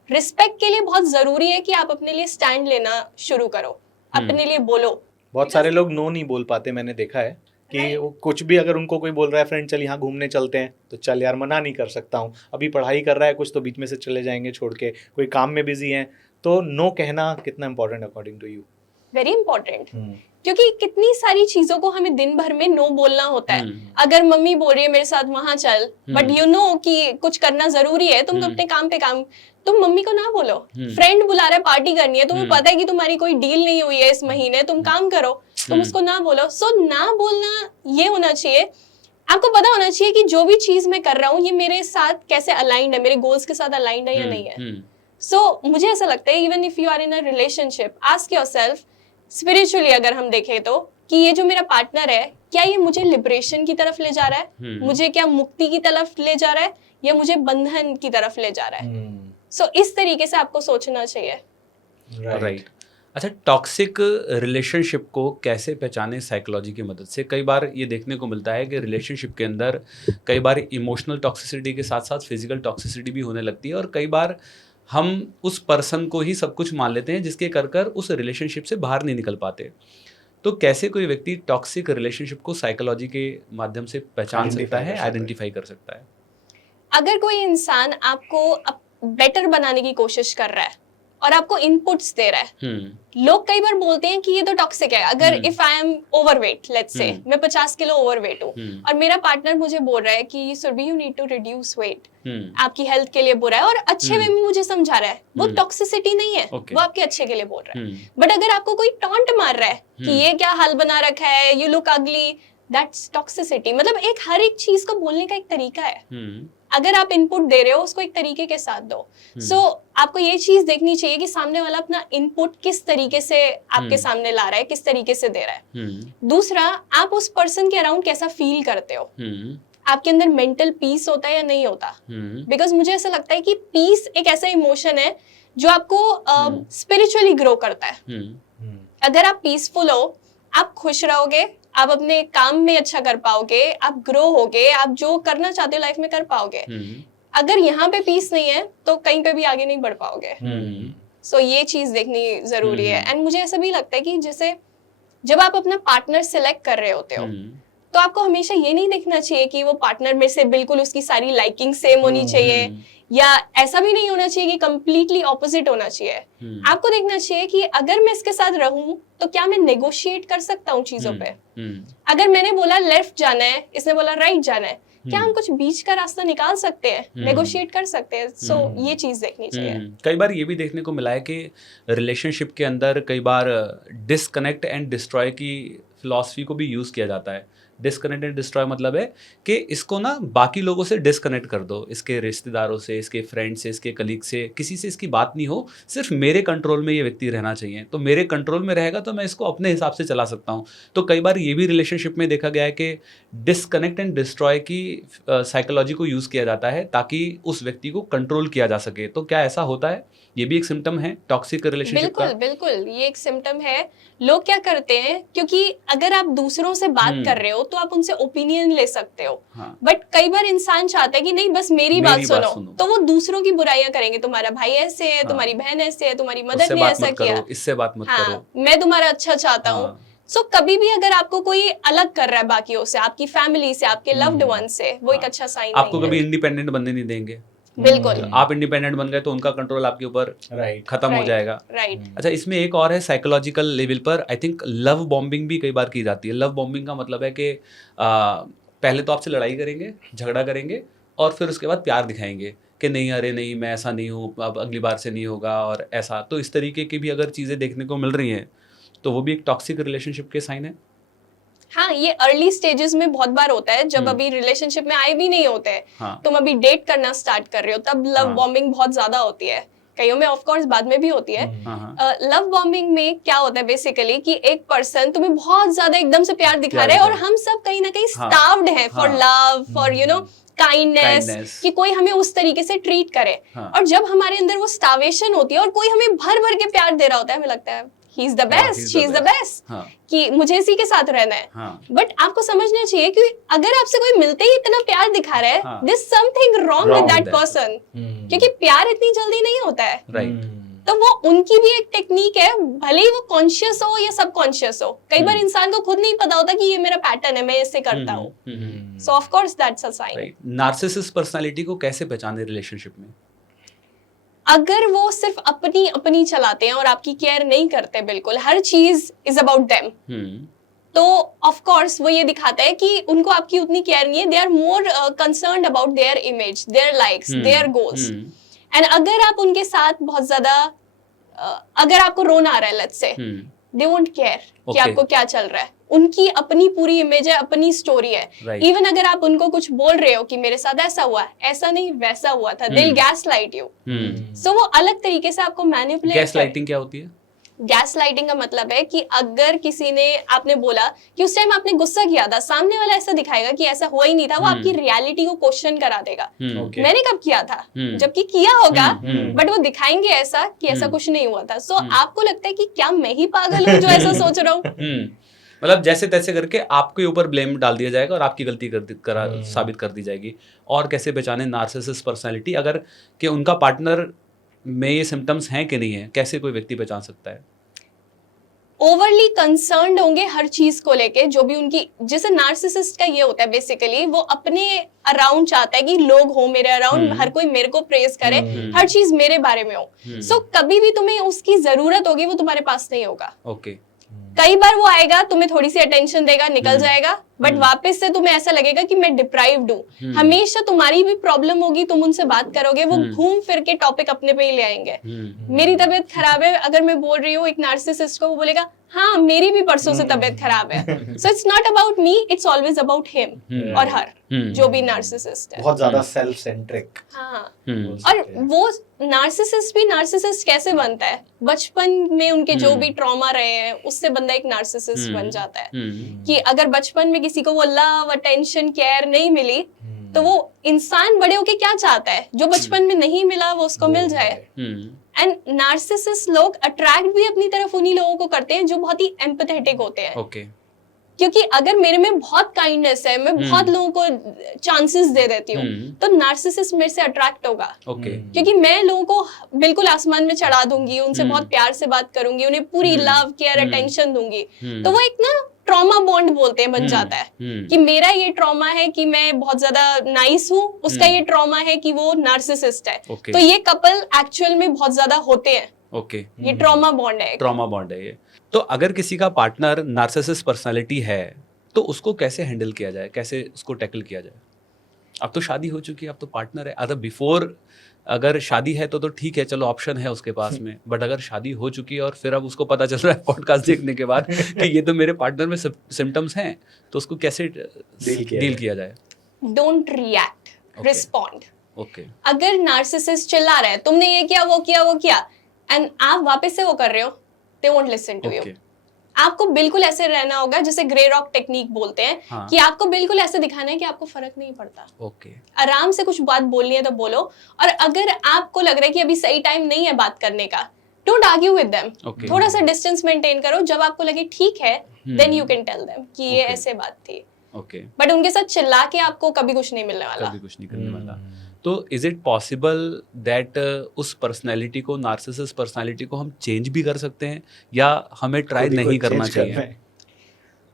Respect के लिए बहुत जरूरी है कि आप अपने लिए स्टैंड लेना शुरू करो, अपने लिए बोलो। बहुत सारे लोग नो नहीं बोल पाते, मैंने देखा है कि वो कुछ भी, अगर उनको कोई बोल रहा है फ्रेंड चल यहाँ घूमने चलते हैं, तो चल यार मना नहीं कर सकता हूँ, अभी पढ़ाई कर रहा है कुछ तो बीच में से चले जाएंगे छोड़ के, कोई काम में बिजी है। तो नो कहना कितना important according to you? Very important, क्योंकि कितनी सारी चीजों को हमें दिन भर में नो बोलना होता है। अगर मम्मी बोल रही है मेरे साथ वहां चल, बट यू नो कि कुछ करना जरूरी है, तुम अपने काम पे काम, तुम मम्मी को ना बोलो। फ्रेंड बुला रहा है, पार्टी करनी है, तुम्हें पता है कि तुम्हारी कोई डील नहीं हुई है इस महीने, तुम काम करो, तुम उसको ना बोलो। सो ना बोलना ये होना चाहिए, आपको पता होना चाहिए कि जो भी चीज मैं कर रहा हूँ ये मेरे साथ कैसे अलाइंड है, मेरे गोल्स के साथ अलाइंड है या नहीं है। सो मुझे ऐसा लगता है even if you are in a relationship, ask yourself spiritually अगर हम देखें तो, कि ये जो मेरा पार्टनर है क्या ये मुझे लिबरेशन की तरफ ले जा रहा है, मुझे क्या मुक्ति की तरफ ले जा रहा है, या मुझे बंधन की तरफ ले जा रहा है। सो इस तरीके से आपको सोचना चाहिए। राइट। अच्छा, टॉक्सिक रिलेशनशिप को कैसे पहचाने साइकोलॉजी की मदद से? कई बार ये देखने को मिलता है कि रिलेशनशिप के अंदर कई बार इमोशनल टॉक्सिसिटी के साथ साथ फिजिकल टॉक्सिसिटी भी होने लगती है, और कई बार हम उस पर्सन को ही सब कुछ मान लेते हैं जिसके कर उस रिलेशनशिप से बाहर नहीं निकल पाते। तो कैसे कोई व्यक्ति टॉक्सिक रिलेशनशिप को साइकोलॉजी के माध्यम से पहचान सकता है, आइडेंटिफाई कर सकता है? अगर कोई इंसान आपको बेटर बनाने की कोशिश कर रहा है और आपको इनपुट्स दे रहा है, लोग कई बार बोलते हैं कि ये तो टॉक्सिक है। अगर if I am overweight, let's say मैं 50 किलो ओवरवेट हूँ और मेरा पार्टनर मुझे बोल रहा है कि Surabhi you need to reduce weight, आपकी हेल्थ के लिए बुरा है, और अच्छे वे में मुझे समझा रहा है, वो टॉक्सिसिटी नहीं है, वो आपके अच्छे के लिए बोल रहा है। बट अगर आपको कोई टॉन्ट मार रहा है कि ये क्या हाल बना रखा है, यू लुक अगली, दैट्स टॉक्सिसिटी। मतलब एक हर एक चीज को बोलने का एक तरीका है। अगर आप इनपुट दे रहे हो उसको एक तरीके के साथ दो। सो आपको ये चीज देखनी चाहिए कि सामने वाला अपना इनपुट किस तरीके से आपके सामने ला रहा है, किस तरीके से दे रहा है। दूसरा, आप उस पर्सन के अराउंड कैसा फील करते हो, आपके अंदर मेंटल पीस होता है या नहीं होता। बिकॉज मुझे ऐसा लगता है कि पीस एक ऐसा इमोशन है जो आपको स्पिरिचुअली ग्रो करता है। अगर आप पीसफुल हो, आप खुश रहोगे, आप अपने काम में अच्छा कर पाओगे, आप ग्रो होगे, आप जो करना चाहते हो लाइफ में कर पाओगे। अगर यहाँ पे पीस नहीं है तो कहीं पे भी आगे नहीं बढ़ पाओगे। सो ये चीज देखनी जरूरी है। एंड मुझे ऐसा भी लगता है कि जैसे जब आप अपना पार्टनर सिलेक्ट कर रहे होते हो तो आपको हमेशा ये नहीं देखना चाहिए कि वो पार्टनर में से बिल्कुल उसकी सारी लाइकिंग सेम होनी चाहिए, या ऐसा भी नहीं होना चाहिए कि कंप्लीटली ऑपोजिट होना चाहिए। आपको देखना चाहिए कि अगर मैं इसके साथ रहूं तो क्या मैं नेगोशिएट कर सकता हूँ चीजों पे। अगर मैंने बोला लेफ्ट जाना है, इसने बोला राइट जाना है, क्या हम कुछ बीच का रास्ता निकाल सकते हैं, नेगोशिएट कर सकते हैं। सो ये चीज देखनी चाहिए। कई बार ये भी देखने को मिला है कि रिलेशनशिप के अंदर कई बार डिस्कनेक्ट एंड डिस्ट्रॉय की फिलॉसफी को भी यूज़ किया जाता है। डिस्कनेक्ट एंड डिस्ट्रॉय मतलब है कि इसको ना बाकी लोगों से डिस्कनेक्ट कर दो, इसके रिश्तेदारों से, इसके फ्रेंड से, इसके कलीग से, किसी से इसकी बात नहीं हो, सिर्फ मेरे कंट्रोल में ये व्यक्ति रहना चाहिए। तो मेरे कंट्रोल में रहेगा तो मैं इसको अपने हिसाब से चला सकता हूँ। तो कई बार ये भी रिलेशनशिप में देखा गया है कि डिस्कनेक्ट एंड डिस्ट्रॉय की साइकोलॉजी को यूज़ किया जाता है ताकि उस व्यक्ति को कंट्रोल किया जा सके। तो क्या ऐसा होता है? ये भी एक सिम्टम है टॉक्सिक रिलेशनशिप का? बिल्कुल, ये एक सिम्टम है। लोग क्या करते हैं, क्योंकि अगर आप दूसरों से बात कर रहे हो तो आप उनसे ओपिनियन ले सकते हो, बट कई बार इंसान चाहता है कि नहीं बस मेरी बात सुनो, तो वो दूसरों की बुराइयां करेंगे। तुम्हारा भाई ऐसे है, तुम्हारी बहन ऐसे है, तुम्हारी मदर ने ऐसा किया, इससे बात मत करो, मैं तुम्हारा अच्छा चाहता हूँ। सो कभी भी अगर आपको कोई अलग कर रहा है बाकियों से, आपकी फैमिली से, आपके लव्ड वन से, वो एक अच्छा साइन नहीं है। आपको कभी इंडिपेंडेंट बनने नहीं देंगे। बिल्कुल, आप इंडिपेंडेंट बन गए तो उनका कंट्रोल आपके ऊपर खत्म हो जाएगा। अच्छा, इसमें एक और है साइकोलॉजिकल लेवल पर, आई थिंक लव बॉम्बिंग भी कई बार की जाती है। लव बॉम्बिंग का मतलब है कि पहले तो आपसे लड़ाई करेंगे, झगड़ा करेंगे, और फिर उसके बाद प्यार दिखाएंगे कि नहीं, अरे नहीं मैं ऐसा नहीं हूँ, अब अगली बार से नहीं होगा, और ऐसा। तो इस तरीके की भी अगर चीज़ें देखने को मिल रही हैं तो वो भी एक टॉक्सिक रिलेशनशिप के साइन है। हाँ, ये अर्ली स्टेजेस में बहुत बार होता है, जब अभी रिलेशनशिप में आए भी नहीं होते हैं, तुम अभी डेट करना स्टार्ट कर रहे हो, तब लव बॉम्बिंग बहुत ज्यादा होती है। कईयों में ऑफ कोर्स बाद में भी होती है। लव बॉम्बिंग में क्या होता है बेसिकली कि एक पर्सन तुम्हें बहुत ज्यादा एकदम से प्यार दिखा रहा है, और हम सब कहीं ना कहीं स्टार्व्ड हैं for love, for you know kindness, कि कोई हमें उस तरीके से ट्रीट करे। और जब हमारे अंदर वो स्टार्वेशन होती है और कोई हमें भर भर के प्यार दे रहा होता है, हमें लगता है he is the best, she is the best, कि मुझे इसी के साथ रहना है। बट आपको समझना चाहिए कि अगर आपसे कोई मिलते ही इतना प्यार दिखा रहा है, this something wrong with that person, क्योंकि प्यार इतनी जल्दी नहीं होता है। तो वो उनकी भी एक टेक्निक है, भले ही वो कॉन्शियस हो या सबकॉन्शियस हो। कई बार इंसान को खुद नहीं पता होता कि ये मेरा पैटर्न है, मैं इससे करता हूँ। So of course that's a sign. Narcissist personality को कैसे पहचाने रिलेशनशिप में? अगर वो सिर्फ अपनी चलाते हैं और आपकी केयर नहीं करते, बिल्कुल हर चीज इज अबाउट देम, तो ऑफ कोर्स वो ये दिखाता है कि उनको आपकी उतनी केयर नहीं है। They are more concerned about their image, their likes, their goals. And अगर आप उनके साथ बहुत ज्यादा अगर आपको रोना आ रहा है, let's say, they won't care कि आपको क्या चल रहा है। उनकी अपनी पूरी इमेज है, अपनी स्टोरी है। इवन अगर आप उनको कुछ बोल रहे हो कि मेरे साथ ऐसा हुआ, ऐसा नहीं वैसा हुआ था, दिल गैस लाइट यू। सो वो अलग तरीके से आपको मैनिपुलेट। गैस लाइटिंग क्या होती है? गैस लाइटिंग का मतलब है कि अगर किसी ने, आपने बोला कि उस टाइम आपने गुस्सा किया था, सामने वाला ऐसा दिखाएगा कि ऐसा हुआ ही नहीं था, वो आपकी रियलिटी को क्वेश्चन करा देगा। मैंने कब किया था, जबकि किया होगा, बट वो दिखाएंगे ऐसा कि ऐसा कुछ नहीं हुआ था। सो आपको लगता है कि क्या मैं ही पागल हूँ जो ऐसा सोच रहा हूँ? मतलब जैसे तैसे करके आपके ऊपर ब्लेम डाल दिया जाएगा और आपकी गलती साबित कर दी जाएगी। और कैसे पहचाने नार्सिसिस्ट पर्सनालिटी, अगर कि उनका पार्टनर में ये सिम्टम्स हैं कि नहीं है, कैसे कोई व्यक्ति पहचान सकता है? ओवरली कंसर्न्ड होंगे हर चीज को लेके, जो भी उनकी, जैसे नार्सिसिस्ट का ये होता है बेसिकली, वो अपने अराउंड चाहता है कि लोग हो मेरे अराउंड, हर कोई मेरे को प्रेज करे, हर चीज मेरे बारे में हो। सो कभी भी तुम्हें उसकी जरूरत होगी, वो तुम्हारे पास नहीं होगा। कई बार वो आएगा, तुम्हें थोड़ी सी अटेंशन देगा, निकल जाएगा, बट वापस से तुम्हें ऐसा लगेगा कि मैं डिप्राइव्ड हूँ। हमेशा तुम्हारी भी प्रॉब्लम होगी, तुम उनसे बात करोगे, वो घूम फिर के टॉपिक अपने पे ही ले आएंगे। मेरी तबीयत खराब है, अगर मैं बोल रही हूँ एक नार्सिसिस्ट को, वो बोलेगा हाँ मेरी भी परसों से तबीयत खराब है। So it's not about me, it's always about him और हर, जो भी नार्सिसिस्ट है। बहुत ज्यादा सेल्फ सेंट्रिक। हाँ, और वो नार्सिसिस्ट भी नार्सिसिस्ट कैसे बनता है? बचपन में उनके जो भी ट्रॉमा रहे हैं, उससे बंदा एक नार्सिसिस्ट बन जाता है। कि अगर बचपन में किसी को वो लव, अटेंशन, केयर नहीं मिली, तो वो इंसान बड़े होके क्या चाहता है? जो बचपन में नहीं मिला वो उसको मिल जाए। एंड नार्सिसिस्ट लोग अट्रैक्ट भी अपनी तरफ उन्हीं लोगों को करते हैं जो बहुत ही एम्पैथेटिक होते हैं। क्योंकि अगर मेरे में बहुत काइंडनेस है, मैं बहुत लोगों को चांसेस दे देती हूँ, तो नार्सिसिस्ट मेरे से अट्रैक्ट होगा। क्योंकि मैं लोगों को बिल्कुल आसमान में चढ़ा दूंगी, उनसे बहुत प्यार से बात करूंगी, उन्हें पूरी लव केयर अटेंशन दूंगी, तो वो एक ना ट्रॉमा बॉन्ड बोलते हैं बन जाता है कि मेरा ये ट्रॉमा है कि मैं बहुत ज्यादा नाइस हूँ, उसका ये ट्रॉमा है कि वो नार्सिसिस्ट है। तो ये कपल एक्चुअल में बहुत ज्यादा होते हैं। ये ट्रॉमा बॉन्ड है। ट्रॉमा बॉन्ड है ये। तो अगर किसी का पार्टनर नार्सिसिस्ट पर्सनालिटी है तो उसको कैसे हैंडल किया जाए, कैसे उसको टैकल किया जाए? अब तो शादी हो चुकी है, अब तो पार्टनर है। अगर बिफोर अगर शादी है तो ठीक है, चलो ऑप्शन है उसके पास में, बट अगर शादी हो चुकी है और फिर अब उसको पता चल रहा है पॉडकास्ट देखने के बाद कि ये तो मेरे पार्टनर में सिम्टम्स हैं, तो उसको कैसे डील किया जाए? Don't react, respond. ओके। अगर नार्सिसिस्ट चिल्ला रहा है, तुमने ये किया वो किया वो किया, एंड आप वापस से वो कर रहे हो, they won't listen to you. आपको बिल्कुल ऐसे रहना होगा, जैसे ग्रे रॉक टेक्निक बोलते हैं, कि आपको बिल्कुल ऐसे दिखाना है कि आपको फर्क नहीं पड़ता। आराम से कुछ बात बोलनी है तो बोलो, और अगर आपको लग रहा है कि अभी सही टाइम नहीं है बात करने का, डोंट आर्ग्यू विद देम, थोड़ा सा डिस्टेंस मेंटेन करो। जब आपको लगे ठीक है, then you can tell them कि ये ऐसे बात थी। बट उनके साथ चिल्ला के आपको कभी कुछ नहीं मिलने वाला, कभी कुछ नहीं करने वाला। तो इज इट पॉसिबल दैट उस पर्सनैलिटी को, नार्सिसिस्ट पर्सनैलिटी को हम चेंज भी कर सकते हैं, या हमें ट्राई नहीं करना चाहिए?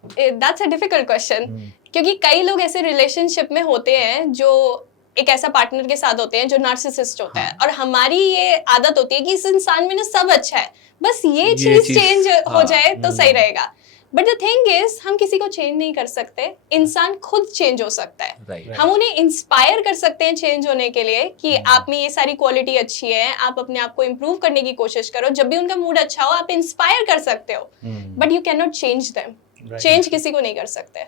दैट्स अ डिफिकल्ट क्वेश्चन, क्योंकि कई लोग ऐसे रिलेशनशिप में होते हैं जो एक ऐसा पार्टनर के साथ होते हैं जो नार्सिसिस्ट होता है, और हमारी ये आदत होती है कि इस इंसान में ना सब अच्छा है, बस ये चीज चेंज हो जाए तो सही रहेगा। बट द थिंग इज, हम किसी को चेंज नहीं कर सकते, इंसान खुद चेंज हो सकता है। हम उन्हें इंस्पायर कर सकते हैं चेंज होने के लिए कि आप में ये सारी क्वालिटी अच्छी है, आप अपने आप को इम्प्रूव करने की कोशिश करो। जब भी उनका मूड अच्छा हो, आप इंस्पायर कर सकते हो, but you can not change them. Change किसी को नहीं कर सकते।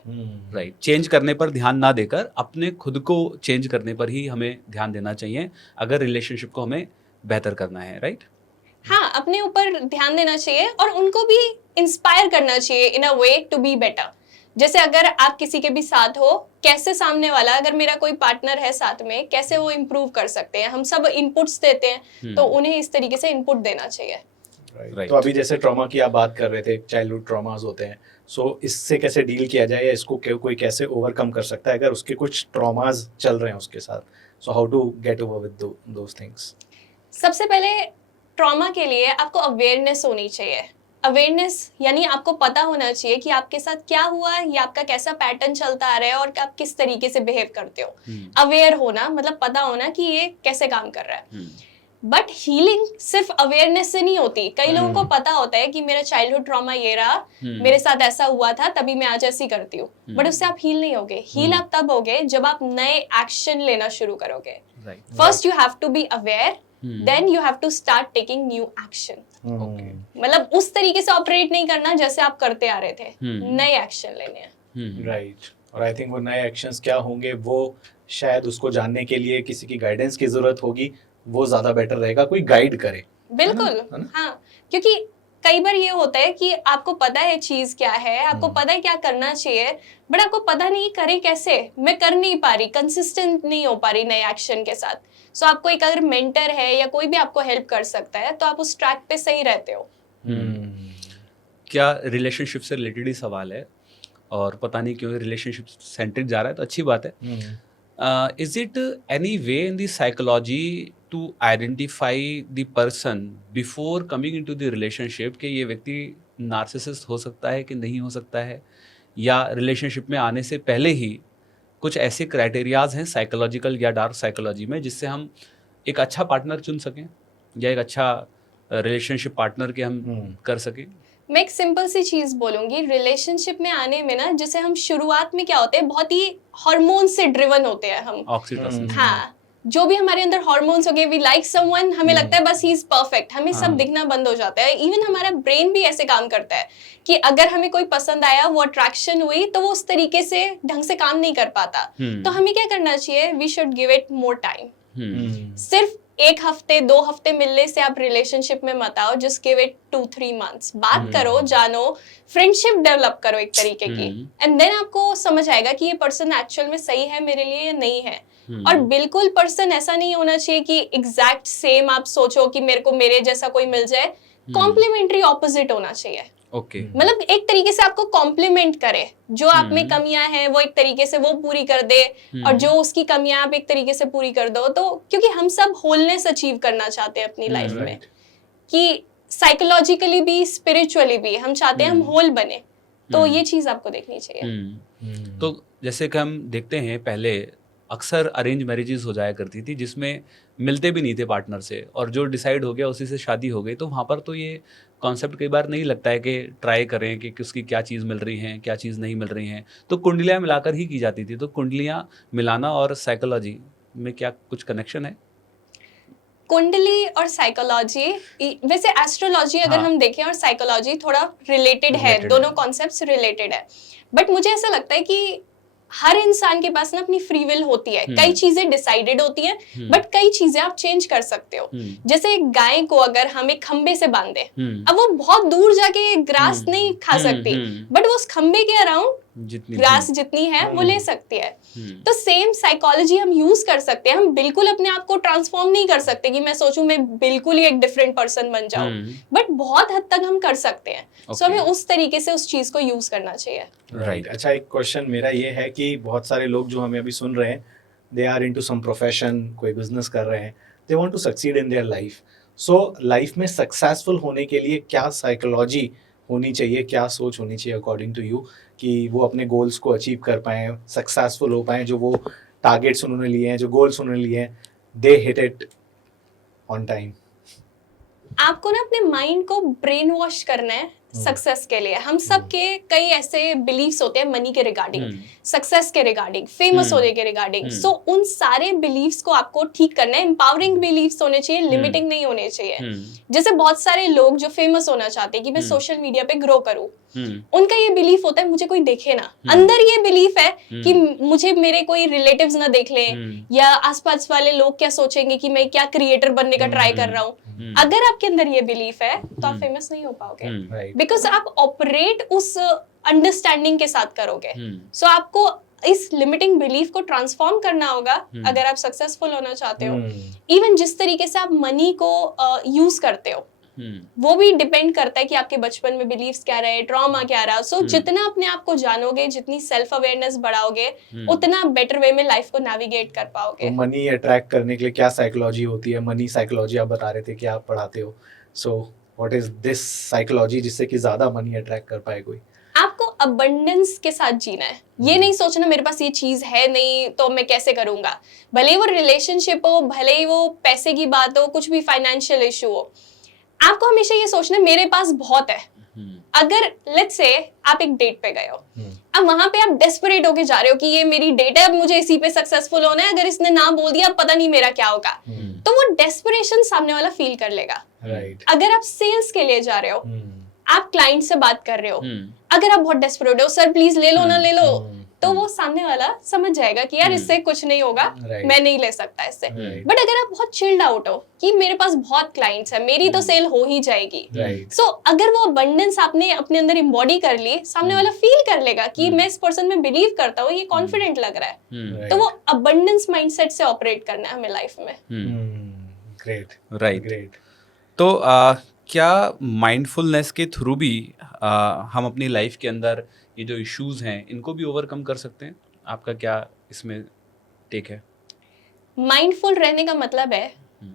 राइट। चेंज करने पर ध्यान ना देकर अपने खुद को चेंज करने पर ही हमें ध्यान देना चाहिए, अगर रिलेशनशिप को हमें बेहतर करना है। राइट। हाँ, अपने ऊपर ध्यान देना चाहिए और उनको भी इंस्पायर करना चाहिए इन अ वे टू बी बेटर। जैसे अगर आप किसी के भी साथ हो, कैसे सामने वाला, अगर मेरा कोई पार्टनर है साथ में, कैसे वो इम्प्रूव कर सकते हैं। हम सब इनपुट्स देते हैं, तो उन्हें इस तरीके से इनपुट देना चाहिए। Right. तो अभी जैसे ट्रॉमा की आप बात कर रहे थे, चाइल्डहुड ट्रॉमास होते हैं, सो इससे कैसे डील किया जाए, या इसको कोई कैसे ओवरकम कर सकता है अगर उसके कुछ ट्रॉमास चल रहे हैं उसके साथ? So how to get over with those things? सबसे पहले ट्रॉमा के लिए आपको अवेयरनेस होनी चाहिए। अवेयरनेस यानी आपको पता होना चाहिए कि आपके साथ क्या हुआ, या आपका कैसा पैटर्न चलता आ रहा है, और आप किस तरीके से बिहेव करते हो। अवेयर होना मतलब पता होना कि ये कैसे काम कर रहा है। बट हीलिंग सिर्फ अवेयरनेस से नहीं होती। कई लोगों को पता होता है कि मेरा चाइल्डहुड ट्रॉमा ये रहा, मेरे साथ ऐसा हुआ था, तभी मैं आज ऐसी करती हूँ, बट उससे आप हील नहीं होगे। हील आप तब होगे जब आप नए एक्शन लेना शुरू करोगे। First you have to be aware, then you have to start taking new action. मतलब उस तरीके से ऑपरेट नहीं करना जैसे आप करते आ रहे थे, नए एक्शन लेने हैं। राइट। और आई थिंक वो नए एक्शंस क्या होंगे, वो शायद उसको जानने के लिए किसी की गाइडेंस की जरूरत होगी। वो ज्यादा बेटर रहेगा कोई गाइड करे। बिल्कुल, हाँ, क्योंकि कई बार ये होता है कि आपको पता है चीज क्या है, आपको पता है क्या करना चाहिए, बट आपको पता नहीं करे कैसे। मैं कर नहीं पा रही, कंसिस्टेंट नहीं हो पा रही नए एक्शन के साथ। सो आपको एक अगर मेंटर है या कोई भी आपको हेल्प कर सकता है, तो आप उस ट्रैक पे सही रहते हो। क्या रिलेशनशिप से रिलेटेड ही सवाल है, और पता नहीं क्यों रिलेशनशिप सेंट्रिक जा रहा है, तो अच्छी बात है। Is it any way in the psychology to identify the person before coming into the relationship कि ये व्यक्ति नार्सिसिस्ट हो सकता है कि नहीं हो सकता है, या रिलेशनशिप में आने से पहले ही कुछ ऐसे क्राइटेरियाज हैं साइकोलॉजिकल या डार्क साइकोलॉजी में, जिससे हम एक अच्छा पार्टनर चुन सकें, या एक अच्छा रिलेशनशिप पार्टनर के हम कर सकें? मैं एक सिंपल सी चीज बोलूंगी, रिलेशनशिप में आने में ना, जैसे हम शुरुआत में क्या होते हैं, बहुत ही हार्मोन से ड्रिवन होते हैं हम। ऑक्सीटोसिन। हाँ, जो भी हमारे अंदर हार्मोन्स हो गए, वी लाइक समवन, हमें लगता है बस ही इज परफेक्ट, हमें सब दिखना बंद हो जाता है। इवन हमारा ब्रेन भी ऐसे काम करता है कि अगर हमें कोई पसंद आया, वो अट्रैक्शन हुई, तो वो उस तरीके से ढंग से काम नहीं कर पाता। तो हमें क्या करना चाहिए, we should give it more time. सिर्फ 1 हफ्ते 2 हफ्ते मिलने से आप रिलेशनशिप में मत आओ, जस्ट गिव इट 2-3 मंथ्स। बात करो, जानो, फ्रेंडशिप डेवलप करो एक तरीके की, एंड देन आपको समझ आएगा कि ये पर्सन एक्चुअल में सही है मेरे लिए या नहीं है। और बिल्कुल पर्सन ऐसा नहीं होना चाहिए कि एग्जैक्ट सेम आप सोचो कि मेरे को मेरे जैसा कोई मिल जाए। कॉम्प्लीमेंट्री ऑपोजिट होना चाहिए। ओके मतलब एक तरीके से आपको कॉम्प्लीमेंट करे, जो आप में कमियां हैं वो एक तरीके से वो पूरी कर दे, और जो उसकी कमियां आप एक तरीके से पूरी कर दो। तो क्योंकि हम सब होलनेस अचीव करना चाहते हैं अपनी लाइफ में, कि साइकोलॉजिकली भी स्पिरिचुअली भी हम चाहते हैं हम होल बने, तो ये चीज आपको देखनी चाहिए। तो जैसे कि हम देखते हैं पहले अक्सर अरेंज मैरिजेस हो जाया करती थी जिसमें मिलते भी नहीं थे पार्टनर से, और जो डिसाइड हो गया उसी से शादी हो गई। तो वहाँ पर तो ये कॉन्सेप्ट कई बार नहीं लगता है कि ट्राई करें कि किसकी क्या चीज़ मिल रही हैं, क्या चीज़ नहीं मिल रही हैं, तो कुंडलियाँ मिलाकर ही की जाती थी। तो कुंडलियाँ मिलाना और साइकोलॉजी में क्या कुछ कनेक्शन है? कुंडली और साइकोलॉजी, वैसे एस्ट्रोलॉजी अगर हाँ। हम देखें और साइकोलॉजी थोड़ा रिलेटेड है, Related दोनों है। कॉन्सेप्ट्स रिलेटेड है। बट मुझे ऐसा लगता है कि हर इंसान के पास ना अपनी फ्री विल होती है, कई चीजें डिसाइडेड होती हैं, बट कई चीजें आप चेंज कर सकते हो। जैसे एक गाय को अगर हम एक खंबे से बांधे, अब वो बहुत दूर जाके ग्रास नहीं खा सकती, बट वो उस खंबे के अराउंड ग्रास जितनी है वो ले सकती है। तो सेम साइकोलॉजी हम यूज कर सकते हैं। हम बिल्कुल अपने आप को ट्रांसफॉर्म नहीं कर सकते कि मैं सोचूं मैं बिल्कुल ही एक डिफरेंट पर्सन बन जाऊं, बट बहुत हद तक हम कर सकते हैं। सो हमें उस तरीके से उस चीज को यूज करना चाहिए। राइट। अच्छा, एक क्वेश्चन मेरा ये है कि बहुत सारे लोग जो हमें अभी सुन रहे हैं, they are into some profession, कोई बिजनेस कर रहे हैं, they want to succeed in their life. So life में सक्सेसफुल होने के लिए क्या साइकोलॉजी होनी चाहिए, क्या सोच होनी चाहिए अकॉर्डिंग टू यू, कि वो अपने गोल्स को अचीव कर पाएँ, सक्सेसफुल हो पाएँ, जो वो टारगेट्स उन्होंने लिए हैं, जो गोल्स उन्होंने लिए हैं, दे हिट इट ऑन टाइम? आपको ना अपने माइंड को ब्रेन वॉश करना है सक्सेस के लिए। हम सब के कई ऐसे बिलीव्स होते हैं मनी के रिगार्डिंग, सक्सेस के रिगार्डिंग, फेमस होने के रिगार्डिंग। सो उन सारे बिलीव्स को आपको ठीक करना है। एम्पावरिंग बिलीव्स होने चाहिए, लिमिटिंग नहीं होने चाहिए। जैसे बहुत सारे लोग जो फेमस होना चाहते हैं कि मैं सोशल मीडिया पे ग्रो करूं, उनका ये बिलीफ होता है मुझे कोई देखे ना। अंदर ये बिलीफ है कि मुझे मेरे कोई रिलेटिव्स ना देख लें, या आसपास वाले लोग क्या सोचेंगे कि मैं क्या क्रिएटर बनने का ट्राई कर रहा हूँ। अगर आपके अंदर ये बिलीफ है तो आप फेमस नहीं हो पाओगे, बिकॉज आप ऑपरेट उस अंडरस्टैंडिंग के साथ करोगे। सो आपको इस लिमिटिंग बिलीफ को ट्रांसफॉर्म करना होगा अगर आप सक्सेसफुल होना चाहते हो। इवन जिस तरीके से आप मनी को यूज करते हो वो भी डिपेंड करता है कि आपके बचपन में बिलीव्स क्या रहे, ट्रॉमा क्या रहा। सो जितना अपने आप को जानोगे, जितनी सेल्फ अवेयरनेस बढ़ाओगे, उतना बेटर वे में लाइफ को नेविगेट कर पाओगे। तो मनी अट्रैक्ट करने के लिए क्या साइकोलॉजी होती है? मनी साइकोलॉजी आप बता रहे थे कि आप पढ़ाते हो, सो व्हाट इज दिस साइकोलॉजी जिससे कि ज्यादा मनी अट्रैक्ट कर पाए कोई? आपको अबंडेंस के साथ जीना है। ये नहीं सोचना मेरे पास ये चीज है नहीं तो मैं कैसे करूंगा। भले ही वो रिलेशनशिप हो, भले ही वो पैसे की बात हो, कुछ भी फाइनेंशियल इशू हो, आपको हमेशा ये सोचना है मेरे पास बहुत है। अगर लेट्स से आप एक डेट पे गए हो, अब वहां पे आप डेस्परेट होके जा रहे हो कि ये मेरी डेट है, अब मुझे इसी पे सक्सेसफुल होना है, अगर इसने ना बोल दिया अब पता नहीं मेरा क्या होगा, तो वो डेस्परेशन सामने वाला फील कर लेगा। अगर आप सेल्स के लिए जा रहे हो, आप क्लाइंट से बात कर रहे हो, अगर आप बहुत डेस्परेट हो, सर प्लीज ले लो ना ले लो, तो वो सामने वाला समझ जाएगा कि यार इससे कुछ नहीं होगा, मैं नहीं ले सकता इससे। बट अगर आप बहुत चिल्ड आउट हो कि मेरे पास बहुत क्लाइंट्स है, मेरी तो सेल हो ही जाएगी, सो अगर वो अबंडेंस आपने अपने अंदर इम्बॉडी कर ली, सामने वाला फील कर लेगा कि मैं इस पर्सन में बिलीव करता हूँ, ये कॉन्फिडेंट लग रहा है, तो वो अबंडेंस माइंडसेट से ऑपरेट करना है हमें लाइफ में। Great, right. ग्रेट। तो क्या माइंडफुलनेस के थ्रू भी हम अपनी लाइफ के अंदर ये जो इश्यूज हैं इनको भी ओवरकम कर सकते हैं? आपका क्या इसमें टेक है? माइंडफुल रहने का मतलब है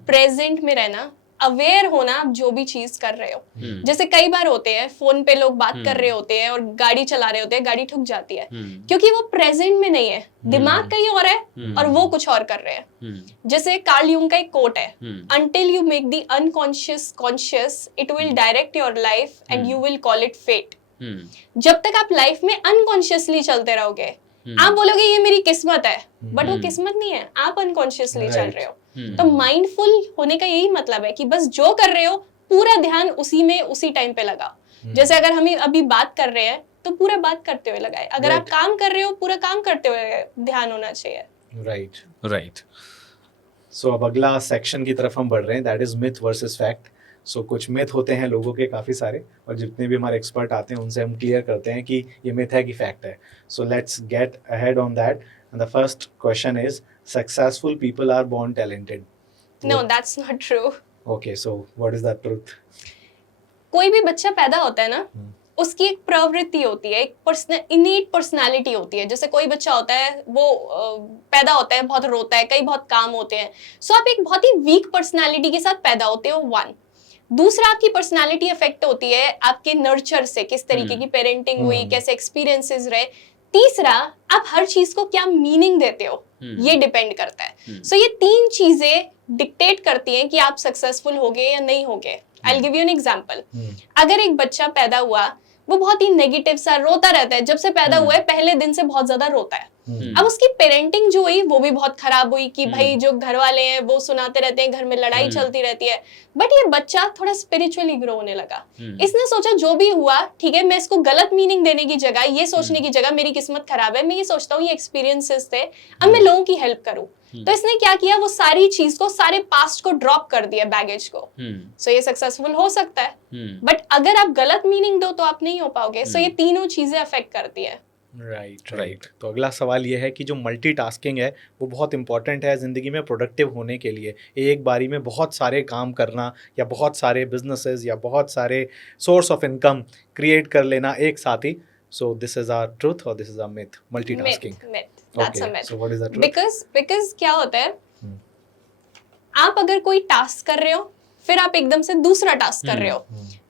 प्रेजेंट में रहना, अवेयर होना आप जो भी चीज कर रहे हो। जैसे कई बार होते हैं फोन पे लोग बात कर रहे होते हैं और गाड़ी चला रहे होते हैं, गाड़ी ठुक जाती है क्योंकि वो प्रेजेंट में नहीं है, दिमाग कहीं और है और वो कुछ और कर रहे हैं। जैसे कार्ल यूंग का एक कोट है, until you make the unconscious conscious it will direct your life and you will call it fate. जब तक आप लाइफ में अनकॉन्शियसली चलते रहोगे, आप बोलोगे ये मेरी किस्मत है, बट वो किस्मत नहीं है, आप अनकॉन्शियसली चल रहे हो। तो माइंडफुल होने का यही मतलब है कि बस जो कर रहे हो पूरा ध्यान उसी में उसी टाइम पे लगाओ। जैसे अगर हम अभी बात कर रहे हैं तो पूरा बात करते हुए लगाए, अगर आप काम कर रहे हो पूरा काम करते हुए ध्यान होना चाहिए। राइट। सो अब अगला सेक्शन की तरफ हम बढ़ रहे हैं, that is myth versus fact. So कुछ मिथ होते हैं लोगों के काफ़ी सारे, और जितने भी हमारे एक्सपर्ट आते हैं उनसे हम क्लियर करते हैं कि ये मिथ है कि फैक्ट है। So let's get ahead on that, and the first question is, successful people are born talented. No, that's not true. Okay, so what is that truth? कोई भी बच्चा पैदा होता है ना, उसकी एक प्रवृत्ति होती है, एक इनेट पर्सनालिटी होती है। जैसे कोई बच्चा होता है, वो पैदा होता है, बहुत रोता है, कई बहुत काम होते हैं। सो आप एक बहुत ही वीक पर्सनालिटी के साथ पैदा होते हो, वन। दूसरा, आपकी पर्सनालिटी अफेक्ट होती है आपके नर्चर से, किस तरीके की पेरेंटिंग हुई, कैसे एक्सपीरियंसेस रहे। तीसरा, आप हर चीज को क्या मीनिंग देते हो, ये डिपेंड करता है। सो ये 3 चीजें डिक्टेट करती हैं कि आप सक्सेसफुल होगे या नहीं होगे। आई will give you an example. अगर एक बच्चा पैदा हुआ, वो बहुत ही नेगेटिव सा रोता रहता है, जब से पैदा हुआ है पहले दिन से बहुत ज्यादा रोता है। अब उसकी पेरेंटिंग जो हुई वो भी बहुत खराब हुई कि भाई जो घर वाले हैं वो सुनाते रहते हैं, घर में लड़ाई चलती रहती है। बट ये बच्चा थोड़ा स्पिरिचुअली ग्रो होने लगा। इसने सोचा जो भी हुआ ठीक है, मैं इसको गलत मीनिंग देने की जगह, ये सोचने की जगह मेरी किस्मत खराब है, मैं ये सोचता हूँ ये एक्सपीरियंसेस थे, अब मैं लोगों की हेल्प करूँ। तो इसने क्या किया, वो सारी चीज को, सारे पास्ट को ड्रॉप कर दिया, बैगेज को। सो ये सक्सेसफुल हो सकता है, बट अगर आप गलत मीनिंग दो तो आप नहीं हो पाओगे। सो ये तीनों चीजें अफेक्ट करती है। राइट। तो अगला सवाल ये है कि जो मल्टीटास्किंग है वो बहुत इंपॉर्टेंट है ज़िंदगी में प्रोडक्टिव होने के लिए। एक बारी में बहुत सारे काम करना या बहुत सारे बिजनेसेस या बहुत सारे सोर्स ऑफ इनकम क्रिएट कर लेना एक साथ ही। So this is our truth और this is our myth, multitasking. That's a myth. So what is the truth? Because क्या होता है, आप अगर कोई टास्क कर रहे हो, फिर आप एकदम से दूसरा टास्क कर रहे हो,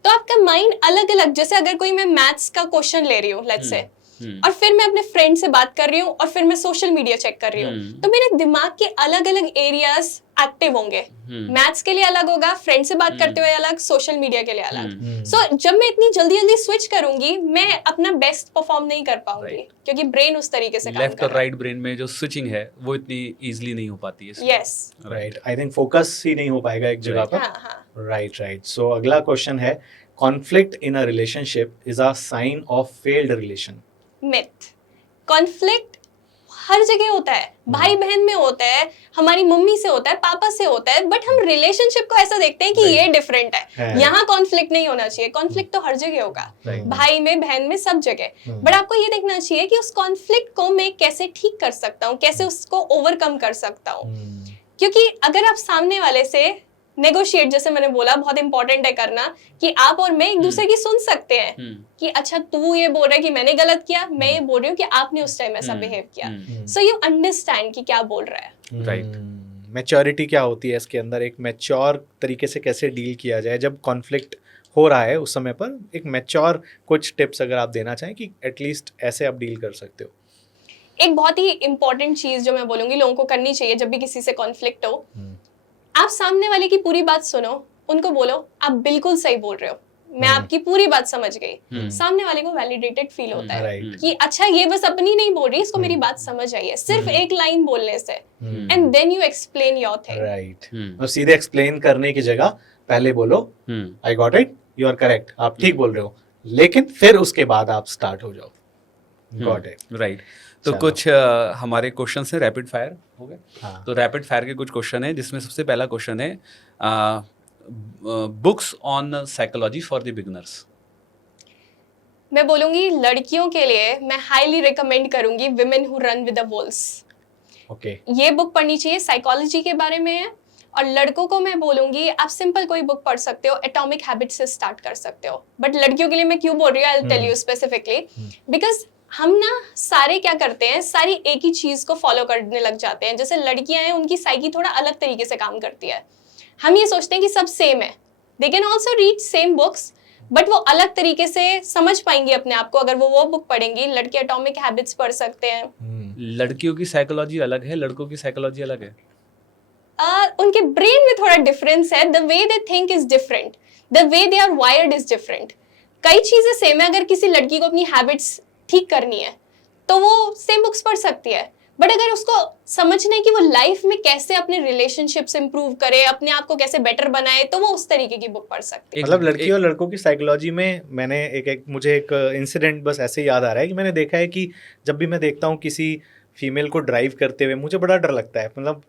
तो आपका माइंड अलग अलग, जैसे अगर कोई मैं मैथ्स का क्वेश्चन ले रही हूँ लेट्स से, और फिर मैं अपने फ्रेंड से बात कर रही हूँ, और फिर मैं सोशल मीडिया चेक कर रही हूँ, तो मेरे दिमाग के अलग अलग एरियाज एक्टिव होंगे। मैथ्स के लिए अलग होगा, फ्रेंड से बात करते हुए अलग, सोशल मीडिया के लिए अलग। सो जब मैं इतनी जल्दी जल्दी स्विच करूंगी, मैं अपना बेस्ट परफॉर्म नहीं कर पाऊंगी, क्योंकि ब्रेन उस तरीके से काम कर रहा है। लेफ्ट और राइट ब्रेन में जो स्विचिंग है वो इतनी इजीली नहीं हो पाती है। Yes, right. I think focus ही नहीं हो पाएगा एक जगह पर। राइट। सो अगला क्वेश्चन है, conflict in a relationship is a sign of failed relation. Myth. Conflict हर जगह होता है, भाई बहन में होता है, हमारी मम्मी से होता है, पापा से होता है, बट हम रिलेशनशिप को ऐसा देखते हैं कि ये डिफरेंट है, यहाँ कॉन्फ्लिक्ट नहीं होना चाहिए। कॉन्फ्लिक्ट तो हर जगह होगा, भाई में, बहन में, सब जगह। बट आपको ये देखना चाहिए कि उस कॉन्फ्लिक्ट को मैं कैसे ठीक कर सकता हूँ, कैसे उसको ओवरकम कर सकता हूँ। क्योंकि अगर आप सामने वाले से नेगोशिएट, जैसे मैंने बोला, बहुत इंपॉर्टेंट है करना, कि आप और मैं एक दूसरे की सुन सकते हैं कि अच्छा तू ये बोल रहा है कि मैंने गलत किया, मैं ये बोल रही हूँ कि आपने उस टाइम ऐसा बिहेव किया। सो यू अंडरस्टैंड कि क्या बोल रहा है। राइट। मैच्योरिटी क्या होती है इसके अंदर, एक मैच्योर तरीके से कैसे डील किया जाए जब कॉन्फ्लिक्ट हो रहा है उस समय पर। एक मैच्योर कुछ टिप्स अगर आप देना चाहें कि एटलीस्ट ऐसे आप डील कर सकते हो। एक बहुत ही इंपॉर्टेंट चीज जो मैं बोलूंगी लोगों को करनी चाहिए जब भी किसी से कॉन्फ्लिक्ट हो, आप सामने वाले की पूरी बात सुनो, उनको बोलो आप बिल्कुल सही बोल रहे हो, मैं आपकी पूरी बात समझ गई। सामने वाले को वैलिडेटेड फील होता है कि अच्छा ये बस अपनी नहीं बोल रही, इसको मेरी बात समझ आई है, सिर्फ एक लाइन बोलने से। And then you explain your thing. Right. और सीधे एक्सप्लेन करने की जगह पहले बोलो I got it, you are correct, आप ठीक बोल रहे हो, लेकिन फिर उसके बाद आप स्टार्ट हो जाओ। Got it. राइट। तो कुछ हमारे क्वेश्चन है रैपिड फायर हो गए। हाँ। तो रैपिड फायर के कुछ क्वेश्चन है, जिसमें सबसे पहला क्वेश्चन है books on psychology for the beginners. मैं बोलूंगी लड़कियों के लिए मैं हाईली रिकमेंड करूंगी women who run with the walls. Okay. ये बुक पढ़नी चाहिए, साइकोलॉजी के बारे में है। और लड़कों को मैं बोलूंगी आप सिंपल कोई बुक पढ़ सकते हो, एटॉमिक हैबिट्स से स्टार्ट कर सकते हो। बट लड़कियों के लिए मैं क्यों बोल रही हूँ, I will tell you specifically, because हम ना सारे क्या करते हैं, सारी एक ही चीज को फॉलो करने लग जाते हैं। जैसे लड़कियां हैं, उनकी साइकी थोड़ा अलग तरीके से काम करती है। हम ये सोचते हैं कि सब सेम है, they can also read same books, but वो अलग तरीके से समझ पाएंगी अपने आप को अगर वो बुक पढ़ेंगी। लड़के एटॉमिक हैबिट्स पढ़ सकते हैं। लड़कियों की साइकोलॉजी अलग है, लड़कों की साइकोलॉजी अलग है। उनके ब्रेन में थोड़ा डिफरेंस है, the way they think is different, the way they are wired is different. कई चीजें सेम है, अगर किसी लड़की को अपनी हैबिट्स ठीक करनी है तो वो सेम बुक्स पढ़ सकती है, बट अगर उसको समझना है कि वो लाइफ में कैसे अपने रिलेशनशिप्स इंप्रूव करे, अपने आप को कैसे बेटर बनाए, तो वो उस तरीके की बुक पढ़ सकते हैं। मतलब लड़की और लड़कों की साइकोलॉजी में मैंने मुझे एक इंसिडेंट बस ऐसे याद आ रहा है कि मैंने देखा है कि जब भी मैं देखता हूँ किसी फीमेल को ड्राइव करते हुए, मुझे बड़ा डर लगता है। मतलब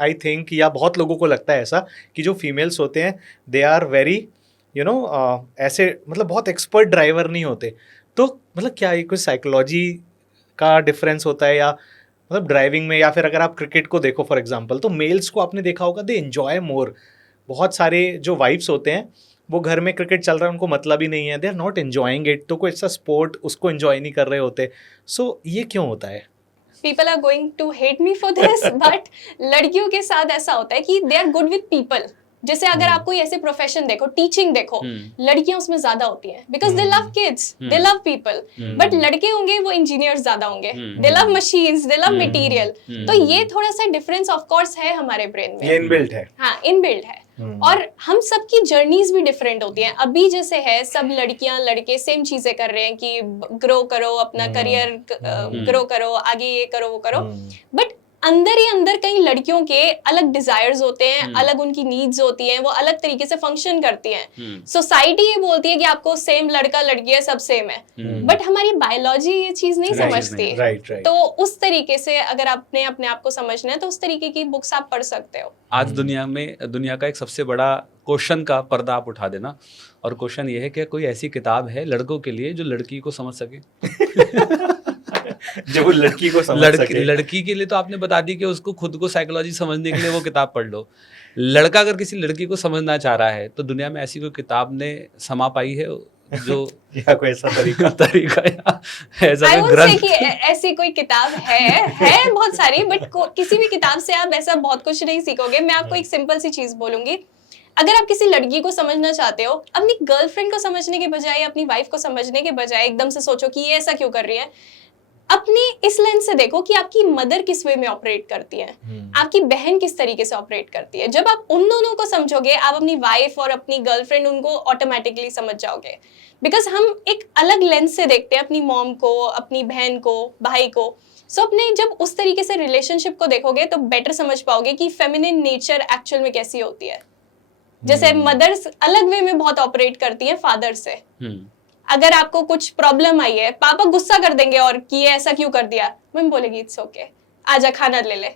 आई थिंक या बहुत लोगों को लगता है ऐसा कि जो फीमेल्स होते हैं दे आर वेरी ऐसे, मतलब बहुत एक्सपर्ट ड्राइवर नहीं होते। तो मतलब क्या ये कोई साइकोलॉजी का डिफरेंस होता है, या मतलब ड्राइविंग में, या फिर अगर आप क्रिकेट को देखो फॉर एग्जांपल, तो मेल्स को आपने देखा होगा दे एंजॉय मोर। बहुत सारे जो वाइफ्स होते हैं वो घर में क्रिकेट चल रहा है, उनको मतलब ही नहीं है, they are not enjoying it, तो कोई ऐसा स्पोर्ट उसको एंजॉय नहीं कर रहे होते. सो ये क्यों होता है? People are going to hate me for this, but लड़कियों के साथ ऐसा होता है कि they are good with people. जैसे अगर आप कोई ऐसे प्रोफेशन देखो, टीचिंग देखो, लड़कियां उसमें ज्यादा होती हैं because they love kids, they love people. But लड़के होंगे वो इंजीनियर्स ज्यादा होंगे, दे लव मशीन्स, दे लव मटेरियल. तो ये थोड़ा सा डिफरेंस ऑफ कोर्स है हमारे ब्रेन में. ये इनबिल्ट है. हाँ, इनबिल्ट है. और हम सबकी जर्नीज भी डिफरेंट होती हैं. अभी जैसे है सब लड़कियां लड़के सेम चीजें कर रहे हैं कि ग्रो करो, अपना करियर ग्रो करो, आगे ये करो वो करो. बट अंदर ही अंदर कई लड़कियों के अलग डिजायर्स होते हैं, अलग उनकी नीड्स होती हैं, वो अलग तरीके से फंक्शन करती हैं. सोसाइटी ये बोलती है कि आपको सेम लड़का लड़की है, सब सेम है. बट हमारी बायोलॉजी ये चीज नहीं समझती. तो उस तरीके से अगर आपने अपने आप को समझना है तो उस तरीके की बुक्स आप पढ़ सकते हो. आज दुनिया का एक सबसे बड़ा क्वेश्चन का पर्दा आप उठा देना, और क्वेश्चन ये है कि कोई ऐसी किताब है लड़कों के लिए जो लड़की को समझ सके. जो वो लड़की को समझ सके. लड़की के लिए तो आपने बता दी कि उसको खुद को साइकोलॉजी समझने के लिए वो किताब पढ़ लो. लड़का अगर किसी लड़की को समझना चाह रहा है तो दुनिया में ऐसी कोई किताब ने समा पाई है जो या कोई ऐसा तरीका या ऐसा I कोई won't ग्रंथ? say कि ऐसी कोई किताब है बहुत सारी, बट किसी भी किताब से आप ऐसा बहुत कुछ नहीं सीखोगे. मैं आपको एक सिंपल सी चीज बोलूंगी. अगर आप किसी लड़की को समझना चाहते हो, अपनी गर्लफ्रेंड को समझने के बजाय, अपनी वाइफ को समझने के बजाय एकदम से सोचो कि ये ऐसा क्यों कर रही है, अपनी इस लेंस से देखो कि आपकी मदर किस वे में ऑपरेट करती है, आपकी बहन किस तरीके से ऑपरेट करती है. जब आप उन दोनों को समझोगे, आप अपनी वाइफ और अपनी गर्लफ्रेंड उनको ऑटोमेटिकली समझ जाओगे. बिकॉज हम एक अलग लेंस से देखते हैं अपनी मॉम को, अपनी बहन को, भाई को. सो अपने जब उस तरीके से रिलेशनशिप को देखोगे तो बेटर समझ पाओगे कि फेमिनिन नेचर एक्चुअल में कैसी होती है. जैसे मदर्स अलग वे में बहुत ऑपरेट करती हैं फादर से. अगर आपको कुछ प्रॉब्लम आई है, पापा गुस्सा कर देंगे और कि ये ऐसा क्यों कर दिया, मम्मी बोलेगी इट्स ओके, आजा खाना ले ले.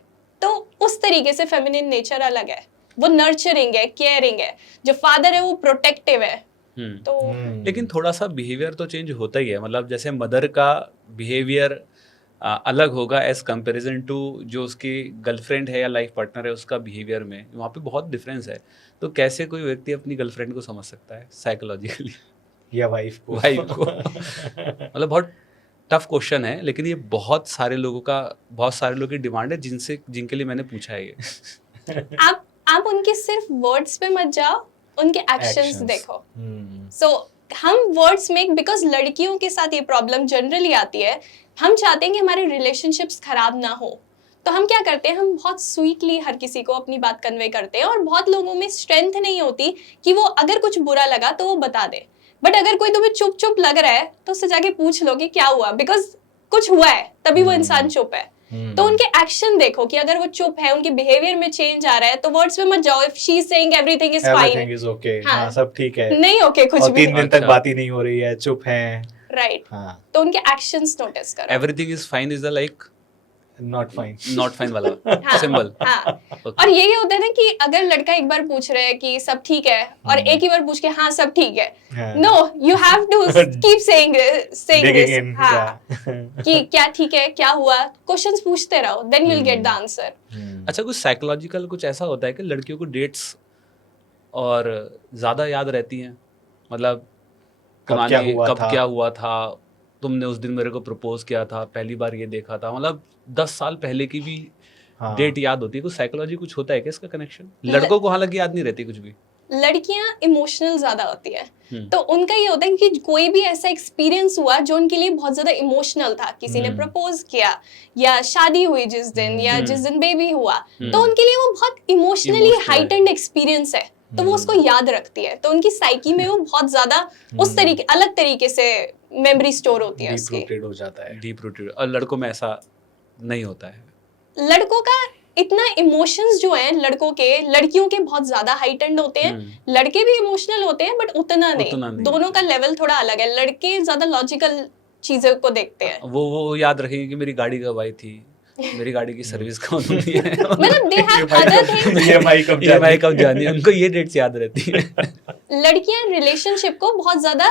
तो उस तरीके से फेमिनिन नेचर अलग है. वो नर्चरिंग है, केयरिंग है. जो फादर है वो प्रोटेक्टिव है. तो लेकिन थोड़ा सा बिहेवियर तो चेंज होता ही है. मतलब जैसे मदर का बिहेवियर अलग होगा एज कंपैरिजन टू जो उसकी गर्लफ्रेंड है या लाइफ पार्टनर है, उसका बिहेवियर में वहाँ पे बहुत डिफरेंस है. तो कैसे कोई व्यक्ति अपनी गर्लफ्रेंड को समझ सकता है साइकोलॉजिकली या वाइफ को? मतलब बहुत टफ क्वेश्चन है, लेकिन ये बहुत सारे लोगों की डिमांड है जिनके लिए मैंने पूछा है ये. आप उनके सिर्फ वर्ड्स पे मत जाओ, उनके एक्शंस देखो. सो हम वर्ड्स में, बिकॉज लड़कियों के साथ ये प्रॉब्लम जनरली आती है, हम चाहते हैं कि हमारे रिलेशनशिप्स खराब ना हो. तो हम क्या करते हैं, हम बहुत स्वीटली हर किसी को अपनी बात कन्वे करते हैं. और बहुत लोगों में स्ट्रेंथ नहीं होती कि वो अगर कुछ बुरा लगा तो वो बता दे. बट अगर कोई तुम्हें चुप चुप लग रहा है तो उससे जाके पूछ लो कि क्या हुआ, बिकॉज कुछ हुआ है तभी वो इंसान चुप है. तो उनके एक्शन देखो कि अगर वो चुप है, उनके बिहेवियर में चेंज आ रहा है, तो वर्ड्स में मत जाओ. If she is saying everything is fine, everything is okay, हां सब ठीक है, नहीं ओके कुछ भी, 3 दिन तक बात ही नहीं हो रही है, चुप है, राइट. तो उनके एक्शंस नोटिस करो. Everything is fine is the like not fine वाला सिंबल. और यही होता है ना कि अगर लड़का एक बार पूछ रहा है कि सब ठीक है, और एक ही बार पूछ के हाँ सब ठीक है, no you have to keep saying this. कि क्या ठीक है, क्या हुआ, क्वेश्चंस पूछते रहो, then you will get the answer. अच्छा, कुछ साइकोलॉजिकल कुछ ऐसा होता है कि लड़कियों को डेट्स और ज्यादा याद रहती हैं? मतलब कब क्या हुआ था, तुमने उस दिन मेरे को प्रपोज किया था, पहली बार ये देखा था, मतलब 10 साल पहले की भी डेट याद होती है. कुछ साइकोलॉजी कुछ होता है क्या इसका कनेक्शन? लड़कों को हालांकि याद नहीं रहती कुछ भी. लड़कियां इमोशनल ज्यादा होती है, तो उनका ये होता है कि कोई भी ऐसा एक्सपीरियंस हुआ जो उनके लिए बहुत ज्यादा इमोशनल था, किसी ने प्रपोज किया या शादी हुई जिस दिन या जिस दिन बेबी हुआ, तो उनके लिए वो बहुत इमोशनली हाइटेंड एक्सपीरियंस है, तो वो उसको याद रखती है. तो उनकी साइकी में वो बहुत ज्यादा उस तरीके, अलग तरीके से मेमोरी स्टोर होती है उसकी, डीप रूटेड हो जाता है. Deep rooted. और लड़कों में ऐसा नहीं होता है. लड़कों का इतना इमोशंस जो हैं लड़कों के, लड़कियों के बहुत ज्यादा हाइटेंड होते हैं. लड़के भी इमोशनल होते हैं बट उतना नहीं. दोनों का लेवल थोड़ा अलग है. लड़के ज्यादा लॉजिकल चीजों को देखते हैं. वो याद रखेंगे कि मेरी गाड़ी कब आई थी, मेरी गाड़ी की सर्विस कब होनी है, मतलब they have other things, EMI कब जानी है, उनको ये डेट्स याद रहती है. लड़कियां रिलेशनशिप को बहुत ज्यादा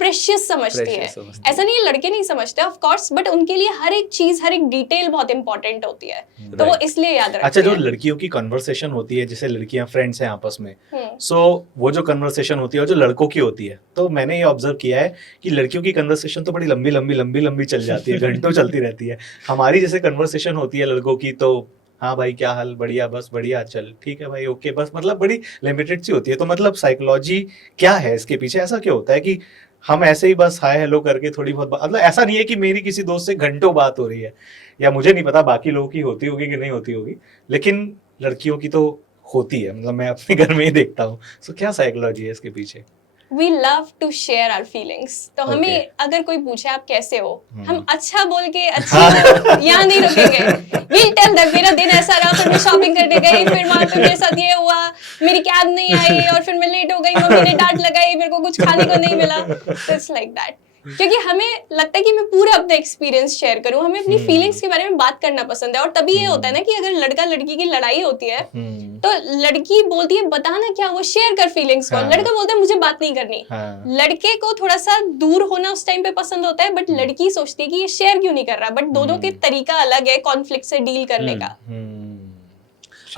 प्रेशियस समझती है। Precious समझती ऐसा नहीं है लड़के नहीं समझते ऑफ कोर्स, बट उनके लिए हर एक चीज, हर एक डिटेल बहुत इंपॉर्टेंट होती है, तो वो Right. इसलिए याद रखती अच्छा, जो है। लड़कियों की कन्वर्सेशन होती है, जैसे लड़कियां फ्रेंड्स हैं आपस में, हम्म, सो वो जो कन्वर्सेशन होती है और जो लड़कों की होती है, तो मैंने ये ऑब्जर्व किया है कि लड़कियों की कन्वर्सेशन तो बड़ी लंबी लंबी लंबी लंबी चल जाती है, घंटों चलती रहती है। हमारी जैसे कन्वर्सेशन होती है लड़कों की, तो हाँ भाई क्या हाल, बढ़िया, बस बढ़िया, चल ठीक है भाई, ओके, बस मतलब बड़ी लिमिटेड सी होती है। तो मतलब साइकोलॉजी क्या है इसके पीछे? ऐसा क्यों होता है कि हम ऐसे ही बस हाय हेलो करके थोड़ी बहुत मतलब ऐसा नहीं है कि मेरी किसी दोस्त से घंटों बात हो रही है, या मुझे नहीं पता बाकी लोगों की होती होगी कि नहीं होती होगी, लेकिन लड़कियों की तो होती है, मतलब मैं अपने घर में ही देखता हूँ। सो क्या साइकोलॉजी है इसके पीछे? We love to share our feelings. तो Okay. हमें अगर कोई पूछे आप कैसे हो, हम्म। हम अच्छा बोल के अच्छी हो यहाँ नहीं रुकेंगे। वील टेल दैट मेरा दिन ऐसा रहा, फिर मैं शॉपिंग करने गई, फिर वहां पे मेरे साथ ये हुआ, मेरी कैब नहीं आई और फिर मैं लेट हो गई, मम्मी ने डांट लगाई, मेरे को कुछ खाने को नहीं मिला। तो इट्स लाइक दैट, क्योंकि हमें लगता है कि मैं पूरा अपना एक्सपीरियंस शेयर करूं, हमें अपनी फीलिंग्स के बारे में बात करना पसंद है। और तभी ये होता है ना कि अगर लड़का लड़की की लड़ाई होती है तो लड़की बोलती है बताना क्या, वो शेयर कर फीलिंग्स को, हाँ। लड़का बोलता है मुझे बात नहीं करनी। हाँ। लड़के को थोड़ा सा दूर होना उस टाइम पे पसंद होता है, बट लड़की सोचती है कि ये शेयर क्यों नहीं कर रहा। बट दोनों के तरीका अलग है कॉन्फ्लिक्ट से डील करने का।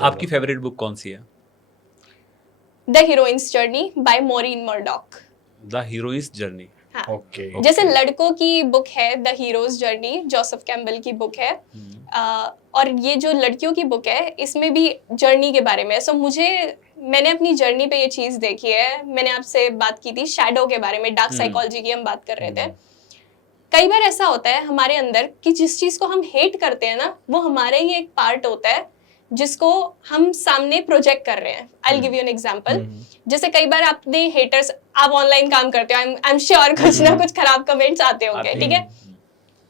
आपकी फेवरेट बुक कौन सी है? The heroine's journey by Maureen Murdock. The heroine's journey. हाँ, ओके। जैसे लड़कों की बुक है the hero's journey, Joseph Campbell की बुक है, और ये जो लड़कियों की बुक है इसमें भी जर्नी के बारे में है। सो मैंने अपनी जर्नी पे ये चीज देखी है। मैंने आपसे बात की थी शैडो के बारे में, डार्क साइकोलॉजी की हम बात कर रहे थे। कई बार ऐसा होता है हमारे अंदर कि जिस चीज को हम हेट करते हैं ना, वो हमारे ही एक पार्ट होता है जिसको हम सामने प्रोजेक्ट कर रहे हैं। आई will give you an example. जैसे कई बार आपने हेटर्स, आप ऑनलाइन काम करते हो, आई एम श्योर कुछ ना कुछ खराब कमेंट्स आते होंगे, ठीक है।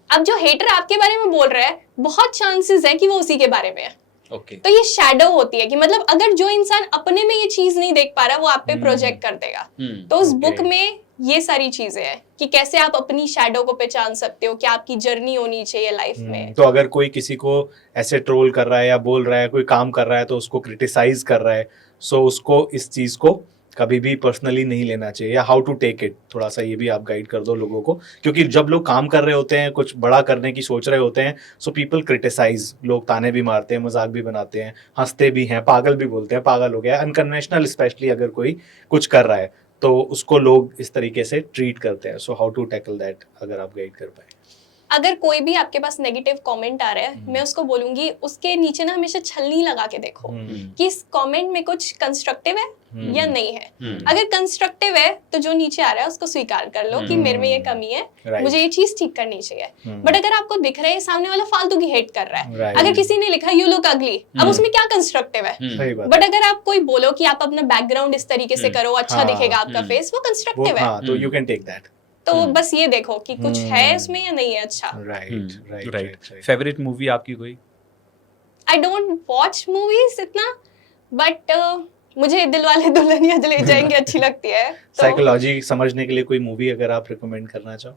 अब जो हेटर आपके बारे में बोल रहा है, बहुत चांसेस है कि वो उसी के बारे में है। Okay. तो ये शैडो होती है कि मतलब अगर जो इंसान अपने में ये चीज नहीं देख पा रहा, वो आप पे प्रोजेक्ट कर देगा। तो उस बुक में ये सारी चीजें हैं कि कैसे आप अपनी शैडो को पहचान सकते हो, क्या आपकी जर्नी होनी चाहिए लाइफ में। तो अगर कोई किसी को ऐसे ट्रोल कर रहा है या बोल रहा है, कोई काम कर रहा है तो उसको क्रिटिसाइज कर रहा है, सो उसको इस चीज को कभी भी पर्सनली नहीं लेना चाहिए, या हाउ टू टेक इट, थोड़ा सा ये भी आप गाइड कर दो लोगों को। क्योंकि जब लोग काम कर रहे होते हैं, कुछ बड़ा करने की सोच रहे होते हैं, सो पीपल क्रिटिसाइज, लोग ताने भी मारते हैं, मजाक भी बनाते हैं, हंसते भी हैं, पागल भी बोलते हैं, पागल हो गया, अनकन्वेंशनल स्पेशली अगर कोई कुछ कर रहा है तो उसको लोग इस तरीके से ट्रीट करते हैं। So how to tackle that, अगर आप गाइड कर पाए। अगर कोई भी आपके पास नेगेटिव कमेंट आ रहा है, मैं उसको बोलूंगी उसके नीचे ना हमेशा छलनी लगा के देखो कि इस कमेंट में कुछ कंस्ट्रक्टिव है या नहीं है। अगर कंस्ट्रक्टिव है तो जो नीचे आ रहा है उसको स्वीकार कर लो कि मेरे में ये कमी है, Right. मुझे ये चीज ठीक करनी चाहिए। बट अगर आपको दिख रहा है सामने वाला फालतू की हेट कर रहा है, Right. अगर किसी ने लिखा यू लुक अगली, अब उसमें क्या कंस्ट्रक्टिव है? सही बात। बट अगर आप कोई बोलो कि आप अपना बैकग्राउंड इस तरीके से करो, अच्छा हाँ, दिखेगा आपका फेस, वो कंस्ट्रक्टिव है। हाँ, तो यू कैन टेक दैट। तो बस ये देखो कि कुछ है उसमें या नहीं है अच्छा। Right right. फेवरेट मूवी आपकी कोई? आई डोंट वॉच मूवीज इतना, बट मुझे दिलवाले दुल्हनिया ले जाएंगे अच्छी लगती है। तो साइकोलॉजी समझने के लिए कोई मूवी अगर आप रिकमेंड करना चाहो?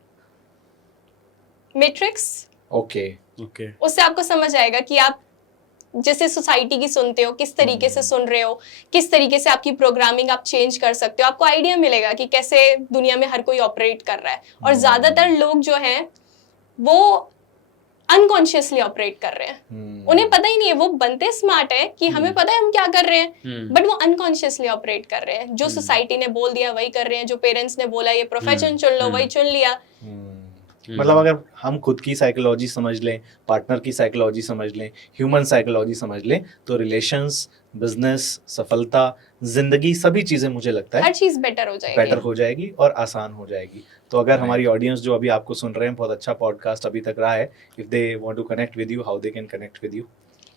Matrix, okay. ओके। उससे आपको समझ आएगा कि आप जैसे सोसाइटी की सुनते हो, किस तरीके से सुन रहे हो, किस तरीके से आपकी प्रोग्रामिंग आप चेंज कर सकते हो। आपको आइडिया मिलेगा कि कैसे दुनिया में हर कोई ऑपरेट कर रहा है। और ज्यादातर लोग जो हैं वो अनकॉन्शियसली ऑपरेट कर रहे हैं। उन्हें पता ही नहीं है, वो बनते स्मार्ट है कि हमें पता है हम क्या कर रहे हैं, बट वो अनकॉन्शियसली ऑपरेट कर रहे हैं। जो सोसाइटी ने बोल दिया वही कर रहे हैं, जो पेरेंट्स ने बोला ये प्रोफेशन चुन लो वही चुन लिया। मतलब अगर हम खुद की साइकोलॉजी समझ लें, पार्टनर की साइकोलॉजी समझ लें, ह्यूमन साइकोलॉजी समझ लें, तो रिलेशंस, बिजनेस, सफलता, जिंदगी, सभी चीजें मुझे लगता है हर चीज बेटर हो जाएगी और आसान हो जाएगी। तो अगर हमारी ऑडियंस जो अभी आपको सुन रहे हैं, बहुत अच्छा पॉडकास्ट अभी तक रहा है, if they want to connect with you, how they can connect with you?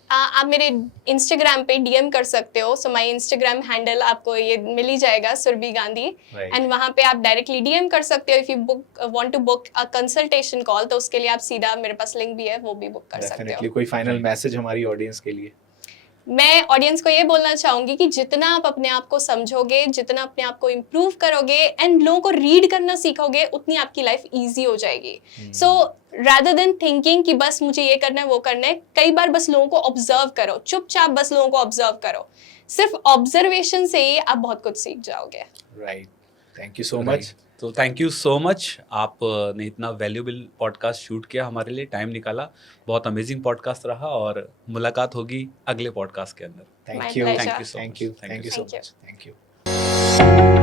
आप मेरे इंस्टाग्राम पे डीएम कर सकते हो। सो माय इंस्टाग्राम हैंडल आपको ये मिल ही जाएगा, सुरभि गांधी, एंड वहां पे आप डायरेक्टली डीएम कर सकते हो। If you want to book a consultation call, तो उसके लिए आप सीधा, मेरे पास लिंक भी है, वो भी बुक कर सकते हो। कोई फाइनल मैसेज हमारी ऑडियंस के लिए? मैं ऑडियंस को ये बोलना चाहूंगी कि जितना आप अपने आप को समझोगे, जितना अपने आप को इम्प्रूव करोगे एंड लोगों को रीड करना सीखोगे, उतनी आपकी लाइफ इजी हो जाएगी। सो rather than thinking कि बस मुझे ये करना है वो करना है, कई बार बस लोगों को ऑब्जर्व करो, चुपचाप बस लोगों को ऑब्जर्व करो। सिर्फ ऑब्जर्वेशन से ही आप बहुत कुछ सीख जाओगे। Right. Thank you so much. तो थैंक यू सो मच, आपने इतना वैल्यूएबल पॉडकास्ट शूट किया, हमारे लिए टाइम निकाला। बहुत अमेजिंग पॉडकास्ट रहा और मुलाकात होगी अगले पॉडकास्ट के अंदर। My thank you pleasure. Thank you so thank much. You thank you so Thank you. Much, thank you.